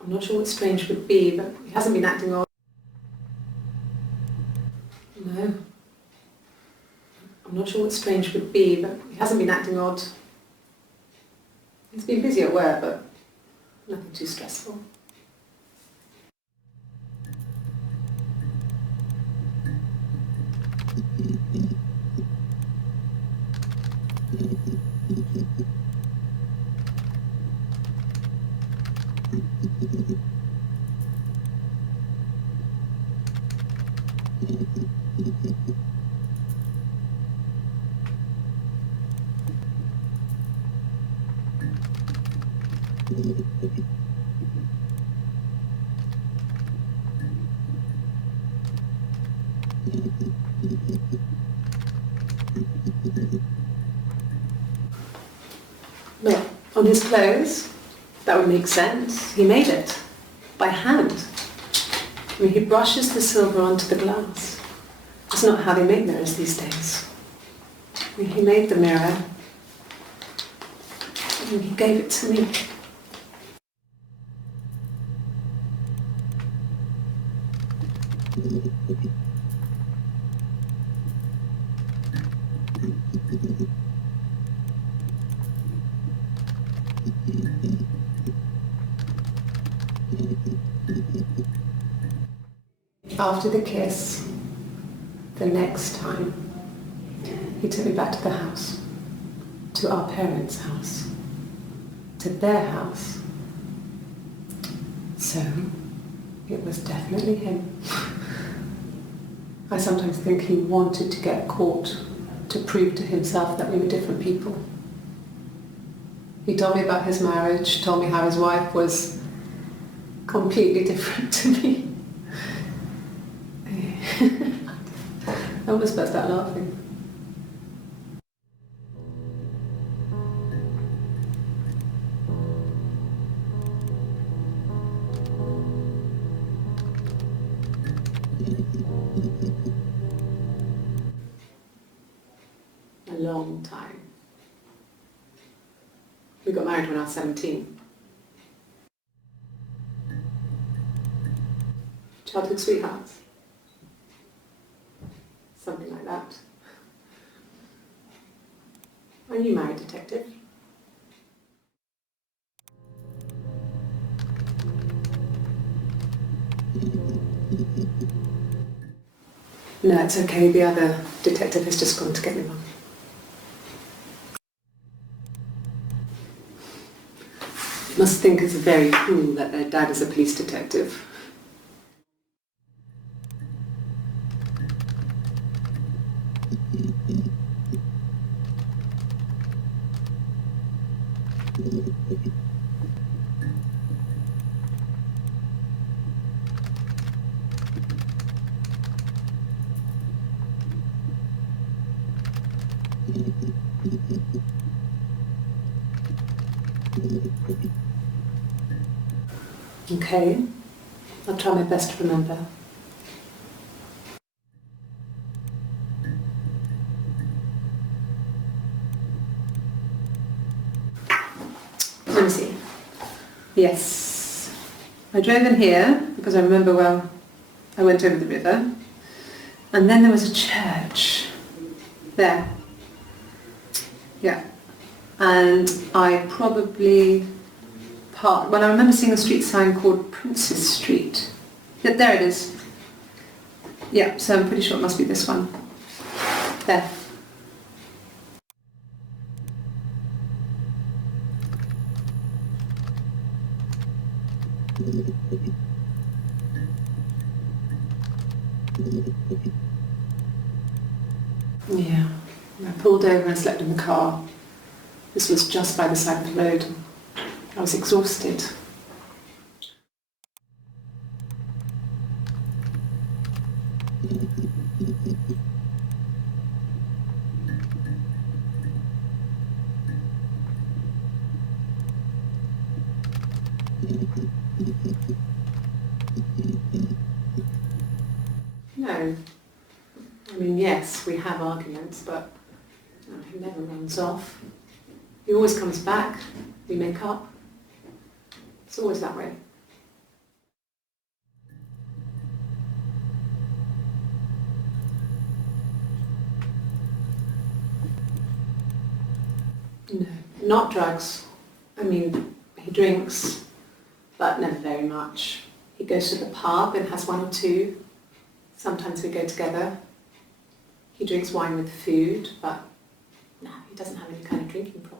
I'm not sure what strange would be, but he hasn't been acting odd. No. I'm not sure what strange would be, but he hasn't been acting odd. He's been busy at work, but nothing too stressful. Well, on his clothes, that would make sense. He made it by hand. I mean, he brushes the silver onto the glass. That's not how they make mirrors these days. I mean, he made the mirror and he gave it to me. After the kiss, the next time, he took me back to the house to our parents' house, to their house. So it was definitely him. I sometimes think he wanted to get caught to prove to himself that we were different people. He told me about his marriage, told me how his wife was completely different to me. I almost burst out laughing. A long time. We got married when I was 17. Childhood sweethearts. Something like that. Are you married, detective? No, it's okay. The other detective has just gone to get me one. Must think it's very cool that their dad is a police detective. Okay, I'll try my best to remember. Let me see. Yes, I drove in here because I remember well I went over the river, and then there was a church there. Yeah, and I probably parked. Well, I remember seeing a street sign called Princess Street. Yeah, there it is. Yeah, so I'm pretty sure it must be this one. There. Yeah, I pulled over and slept in the car. This was just by the side of the road. I was exhausted. No. I mean, yes, we have arguments, but he never runs off. He always comes back. We make up. It's always that way. No, not drugs. I mean, he drinks, but never very much. He goes to the pub and has one or two. Sometimes we go together. He drinks wine with food, but no, he doesn't have any kind of drinking problem.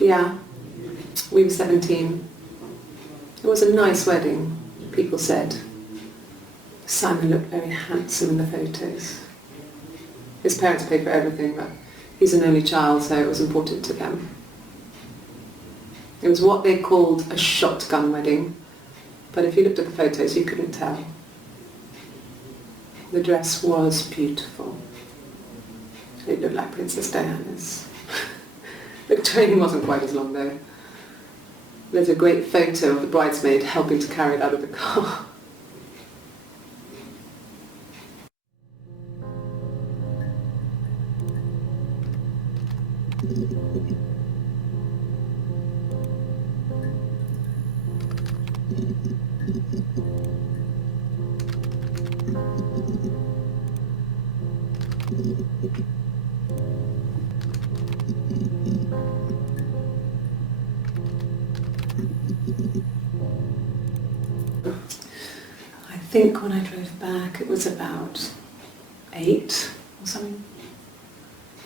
Yeah, we were 17. It was a nice wedding, people said. Simon looked very handsome in the photos. His parents paid for everything, but he's an only child, so it was important to them. It was what they called a shotgun wedding, but if you looked at the photos, you couldn't tell. The dress was beautiful. It looked like Princess Diana's. The training wasn't quite as long though. There's a great photo of the bridesmaid helping to carry it out of the car. I think when I drove back it was about 8 or something.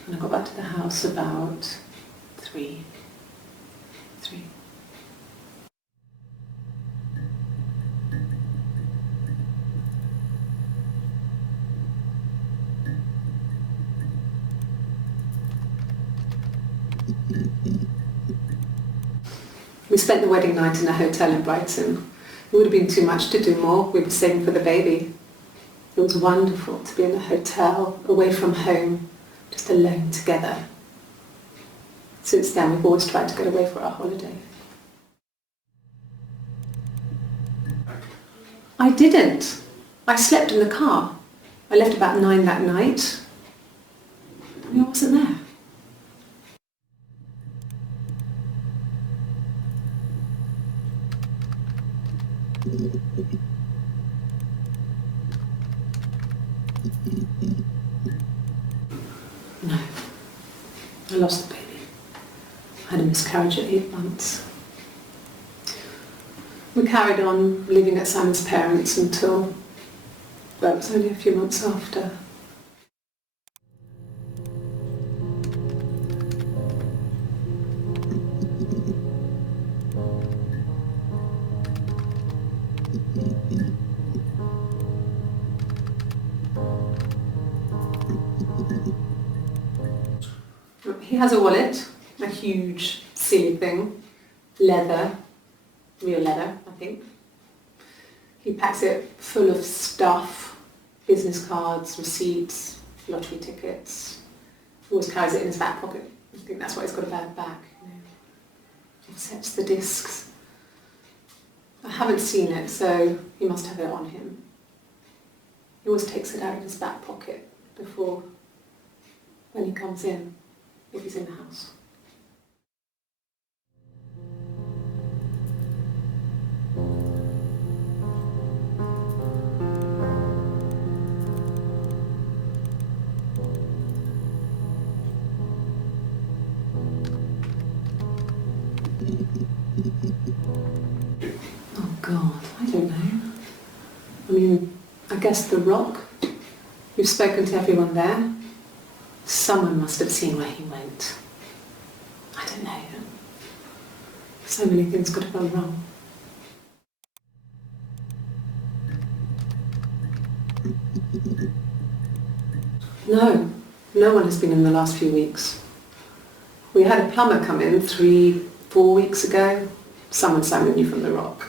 And I got back to the house about 3. We spent the wedding night in a hotel in Brighton. It would have been too much to do more. We were saving for the baby. It was wonderful to be in a hotel, away from home, just alone together. Since then, we've always tried to get away for our holiday. I didn't. I slept in the car. I left about 9 that night. I wasn't there. No. I lost the baby. I had a miscarriage at 8 months. We carried on living at Simon's parents until, well, it was only a few months after. He has a wallet, a huge silly thing, leather, real leather, I think. He packs it full of stuff, business cards, receipts, lottery tickets. He always carries it in his back pocket. I think that's why he's got a bad back. He sets the discs. I haven't seen it, so he must have it on him. He always takes it out of his back pocket before, when he comes in, if he's in the house. Oh God, I don't know. I mean, I guess The Rock. You've spoken to everyone there. Someone must have seen where he went. I don't know. So many things could have gone wrong. No one has been in the last few weeks. We had a plumber come in 3-4 weeks ago. Someone Simon knew from The Rock.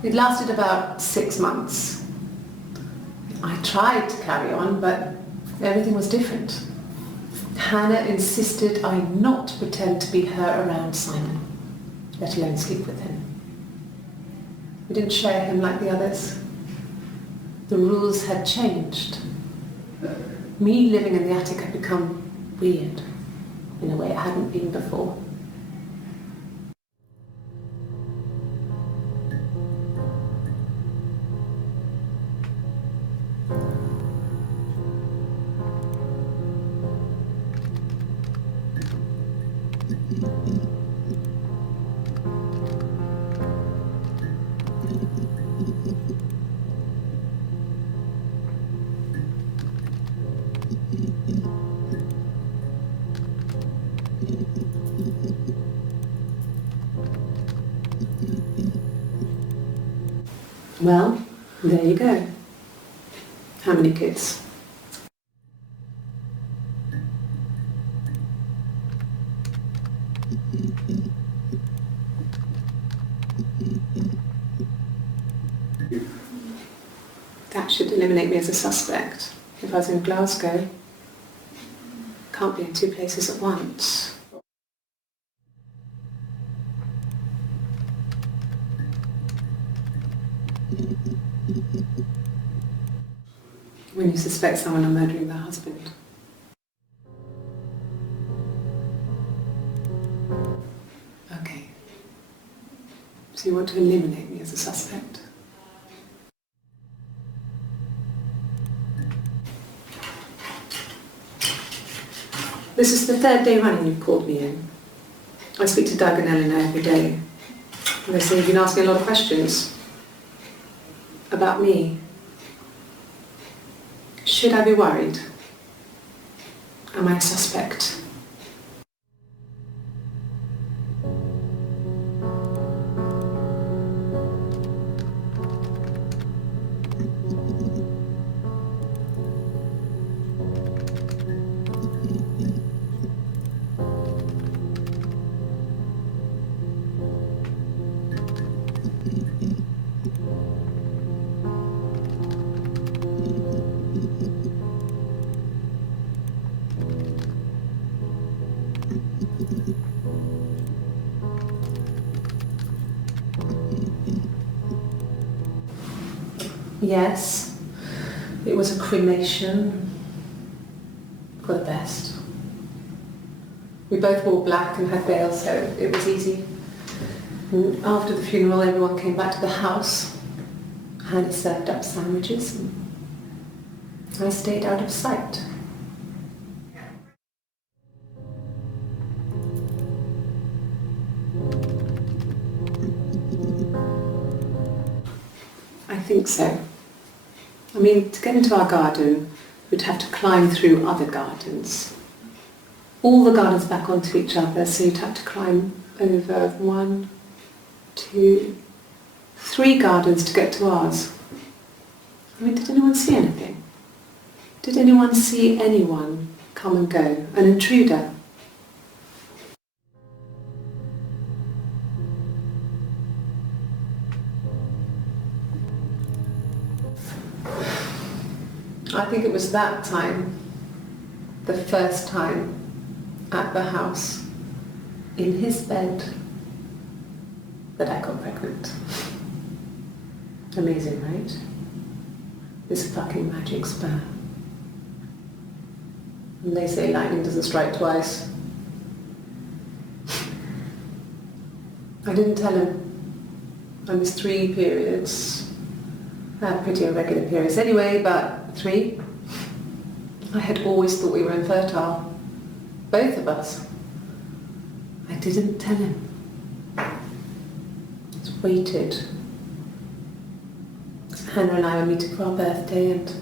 It lasted about 6 months. I tried to carry on, but everything was different. Hannah insisted I not pretend to be her around Simon, let alone sleep with him. We didn't share him like the others. The rules had changed. Me living in the attic had become weird in a way it hadn't been before. Well, there you go. How many kids? That should eliminate me as a suspect. If I was in Glasgow, can't be in 2 places at once. When you suspect someone of murdering their husband. Okay. So you want to eliminate me as a suspect? This is the 3rd day running you've called me in. I speak to Doug and Eleanor every day. And they say you've been asking a lot of questions. About me. Should I be worried? Am I a suspect? Yes, it was a cremation for the best. We both wore black and had veils, so it was easy. And after the funeral, everyone came back to the house. Hannah served up sandwiches, and I stayed out of sight. I think so. I mean, to get into our garden, we'd have to climb through other gardens. All the gardens back onto each other, so you'd have to climb over 1, 2, 3 gardens to get to ours. I mean, did anyone see anything? Did anyone see anyone come and go? An intruder? I think it was that time, the first time at the house, in his bed, that I got pregnant. Amazing, right? This fucking magic sperm. And they say lightning doesn't strike twice. I didn't tell him. I missed 3 periods. I had pretty irregular periods anyway, but 3. I had always thought we were infertile. Both of us. I didn't tell him. Just waited. Hannah and I were meeting for our birthday, and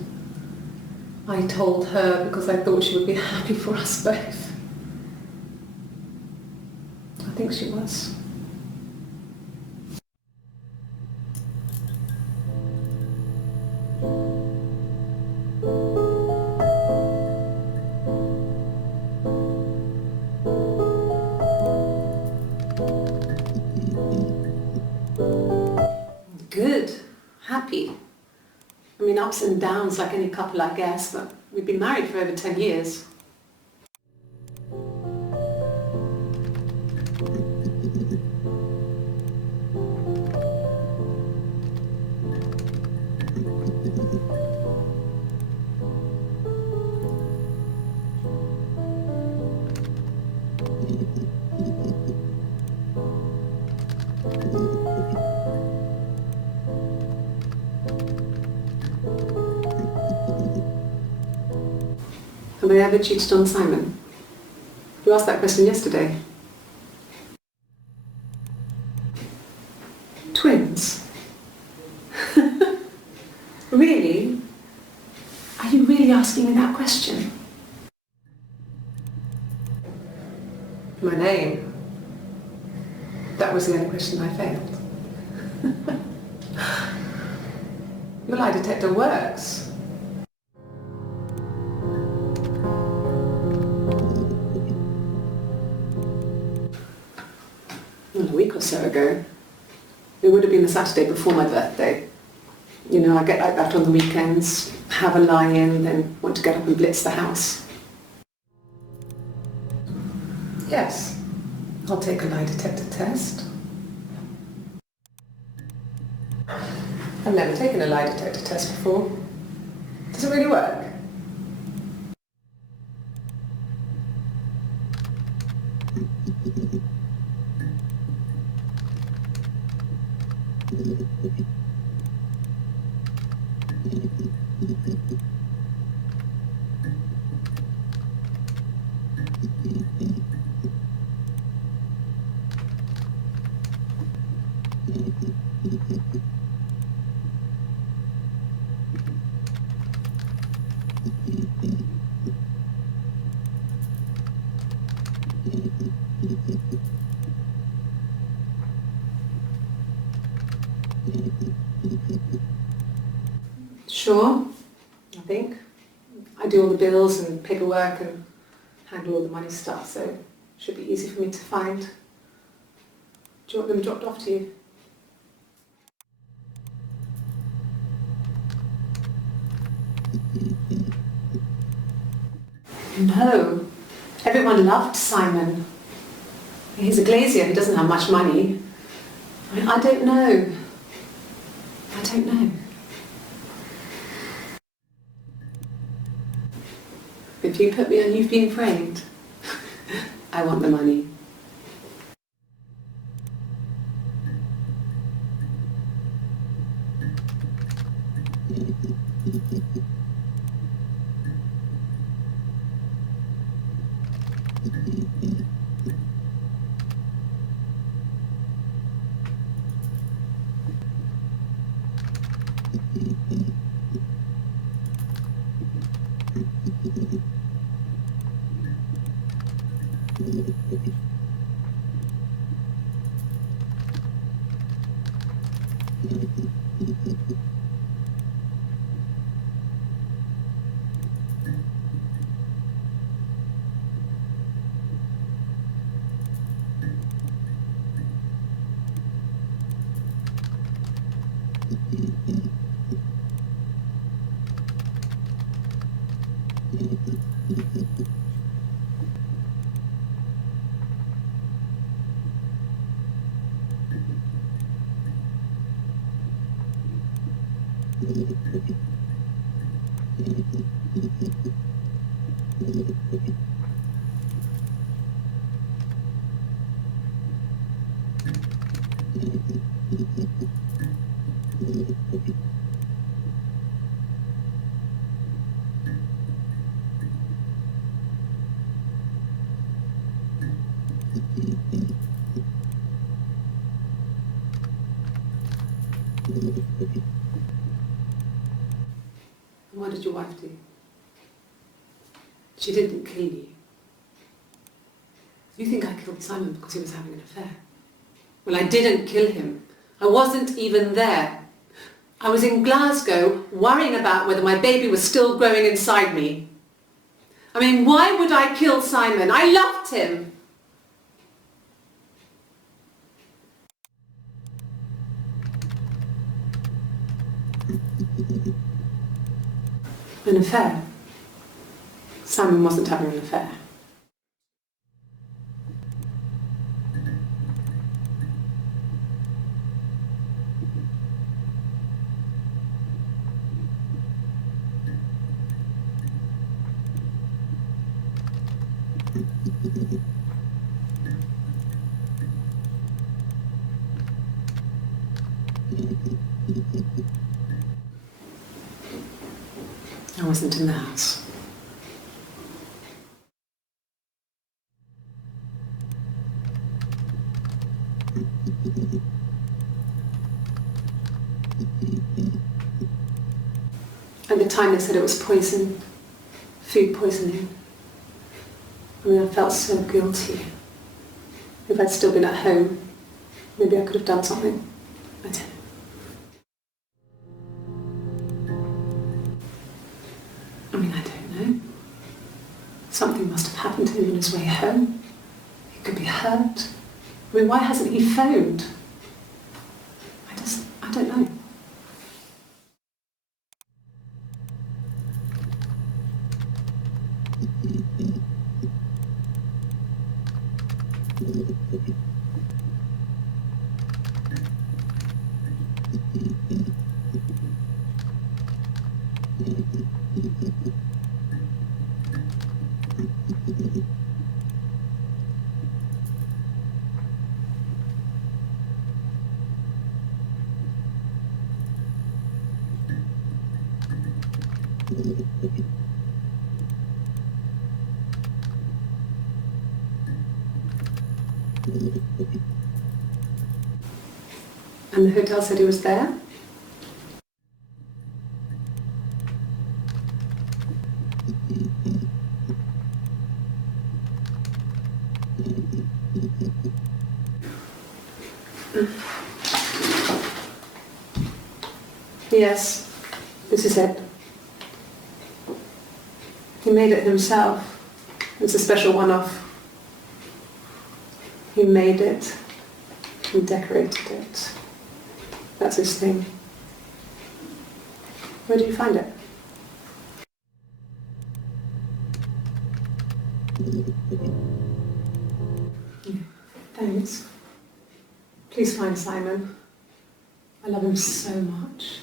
I told her because I thought she would be happy for us both. I think she was. Good. Happy. I mean, ups and downs like any couple, I guess, but we've been married for over 10 years. Have I ever cheated on Simon? You asked that question yesterday. Twins? Really? Are you really asking me that question? My name? That was the only question I failed. Your lie detector works. Well, a week or so ago. It would have been the Saturday before my birthday. You know, I get like that on the weekends, have a lie-in, then want to get up and blitz the house. Yes, I'll take a lie detector test. I've never taken a lie detector test before. Does it really work? Sure, I think. I do all the bills and paperwork and handle all the money stuff, so it should be easy for me to find. Do you want them dropped off to you? No. Everyone loved Simon. He's a glazier, he doesn't have much money. I don't know. I don't know. If you put me on You've Been Framed, I want the money. What did your wife do? She didn't kill you. You think I killed Simon because he was having an affair? Well, I didn't kill him. I wasn't even there. I was in Glasgow worrying about whether my baby was still growing inside me. I mean, why would I kill Simon? I loved him. An affair. Simon wasn't having an affair. I wasn't in the house. At the time they said it was poison, food poisoning. I mean, I felt so guilty. If I'd still been at home, maybe I could have done something. I didn't. I mean, I don't know. Something must have happened to him on his way home. He could be hurt. I mean, why hasn't he phoned? I don't know. And the hotel said he was there? Yes, this is it. He made it himself. It's a special one-off. He made it and decorated it. That's his thing. Where did you find it? Thanks. Please find Simon. I love him so much.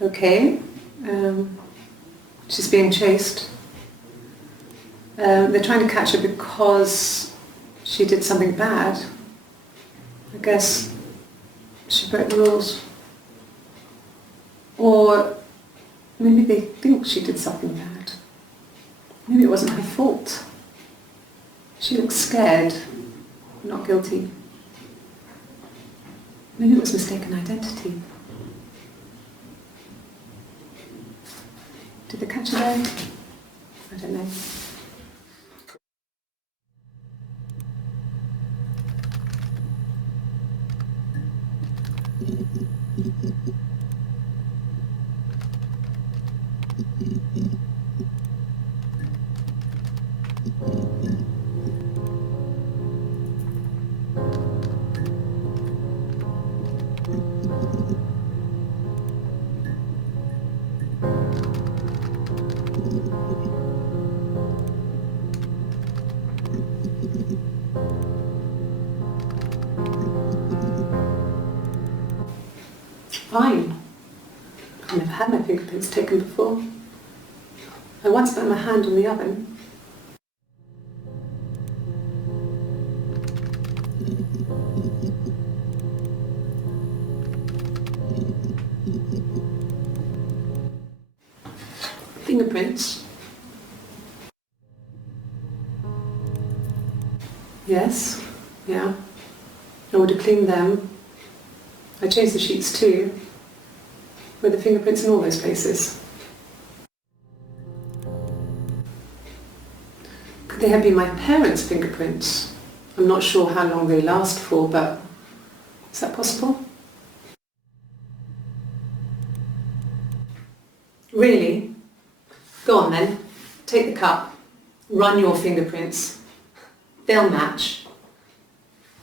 Okay, she's being chased. They're trying to catch her because she did something bad. I guess she broke the rules. Or maybe they think she did something bad. Maybe it wasn't her fault. She looks scared, not guilty. Maybe it was mistaken identity. Did they catch her there? I don't know. Fine. I've never had my fingerprints taken before. I once burnt my hand on the oven. Fingerprints. Yes, yeah. I would have cleaned them. I changed the sheets too. Were the fingerprints in all those places? Could they have been my parents' fingerprints? I'm not sure how long they last for, but is that possible? Really? Go on then, take the cup, run your fingerprints. They'll match.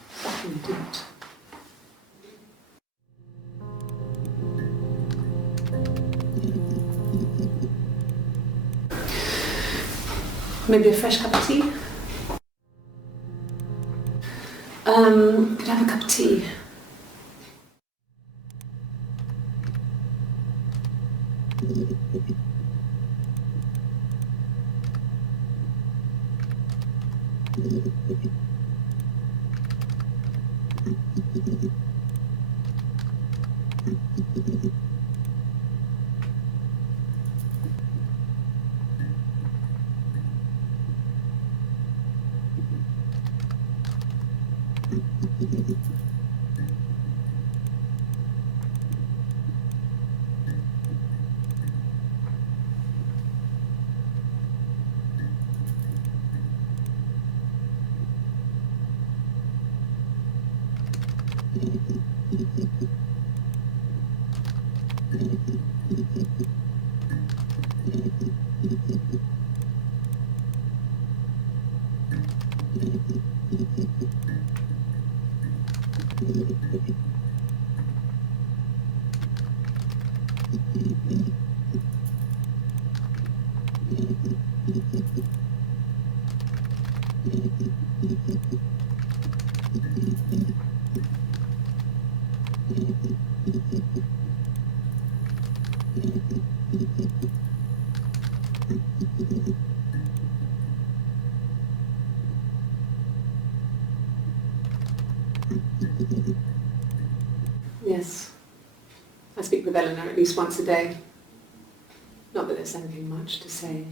Fucking do it. Maybe a fresh cup of tea? Could I have a cup of tea? Yes. I speak with Eleanor at least once a day. Not that there's anything much to say.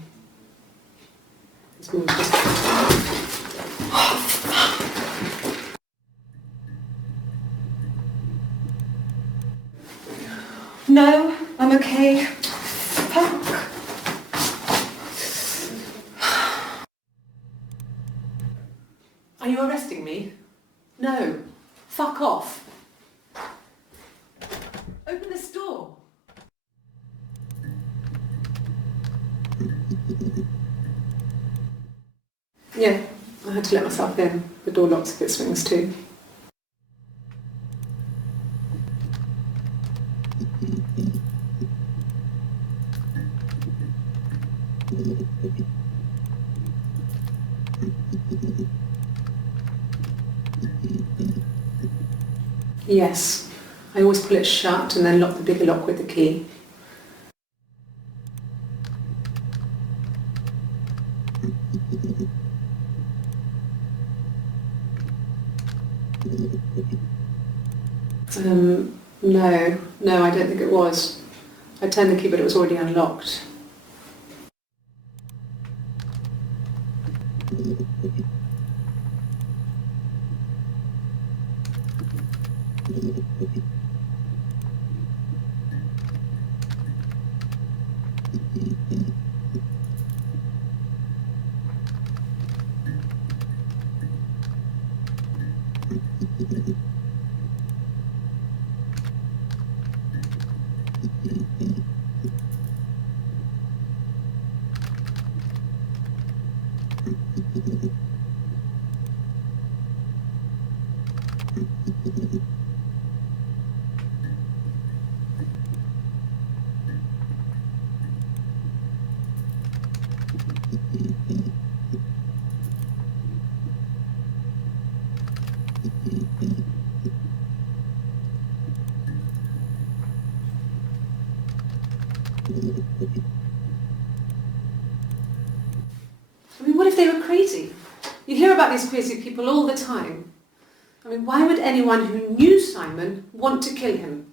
It's more just... No, I'm okay. Fuck. Are you arresting me? No. Fuck off. Open this door. Yeah, I had to let myself in. The door locks if it swings too. Yes, I always pull it shut and then lock the bigger lock with the key. No, I don't think it was. I turned the key but it was already unlocked. I mean, what if they were crazy? You hear about these crazy people all the time. I mean, why would anyone who knew Simon want to kill him?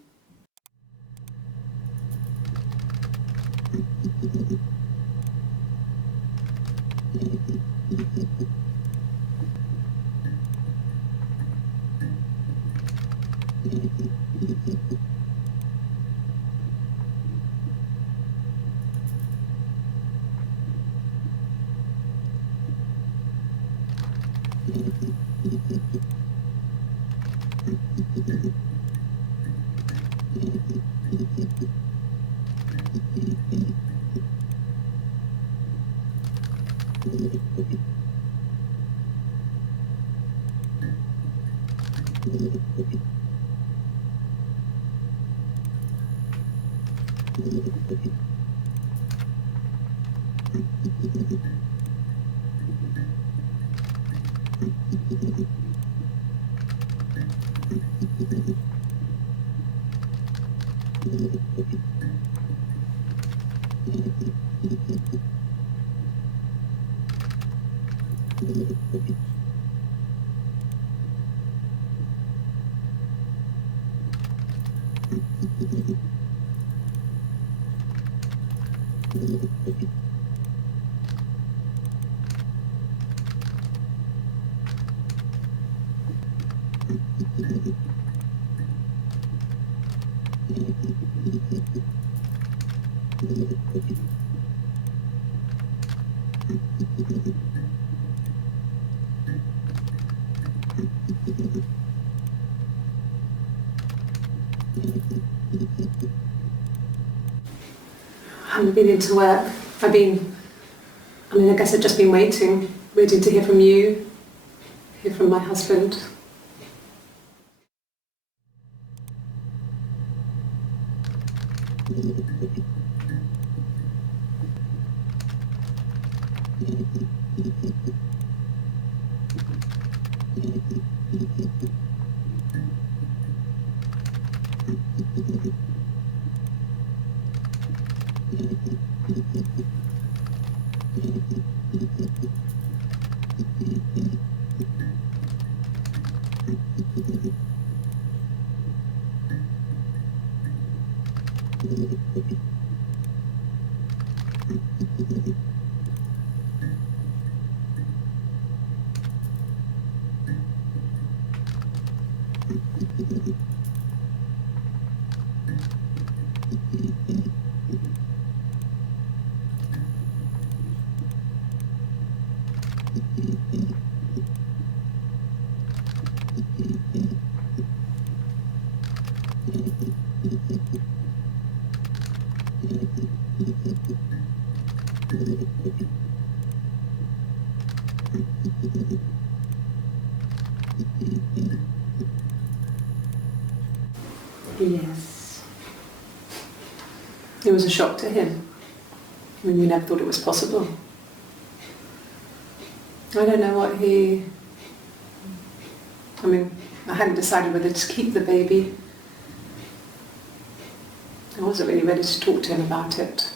I haven't been into work. I guess I've just been waiting to hear from you, hear from my husband. Yes. It was a shock to him. We never thought it was possible. I don't know what I hadn't decided whether to keep the baby. I wasn't really ready to talk to him about it.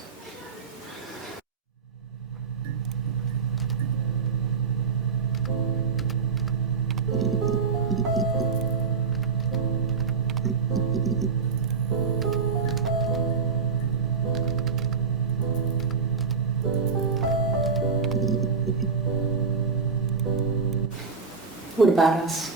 What about us?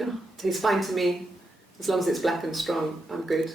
Oh, tastes fine to me. As long as it's black and strong, I'm good.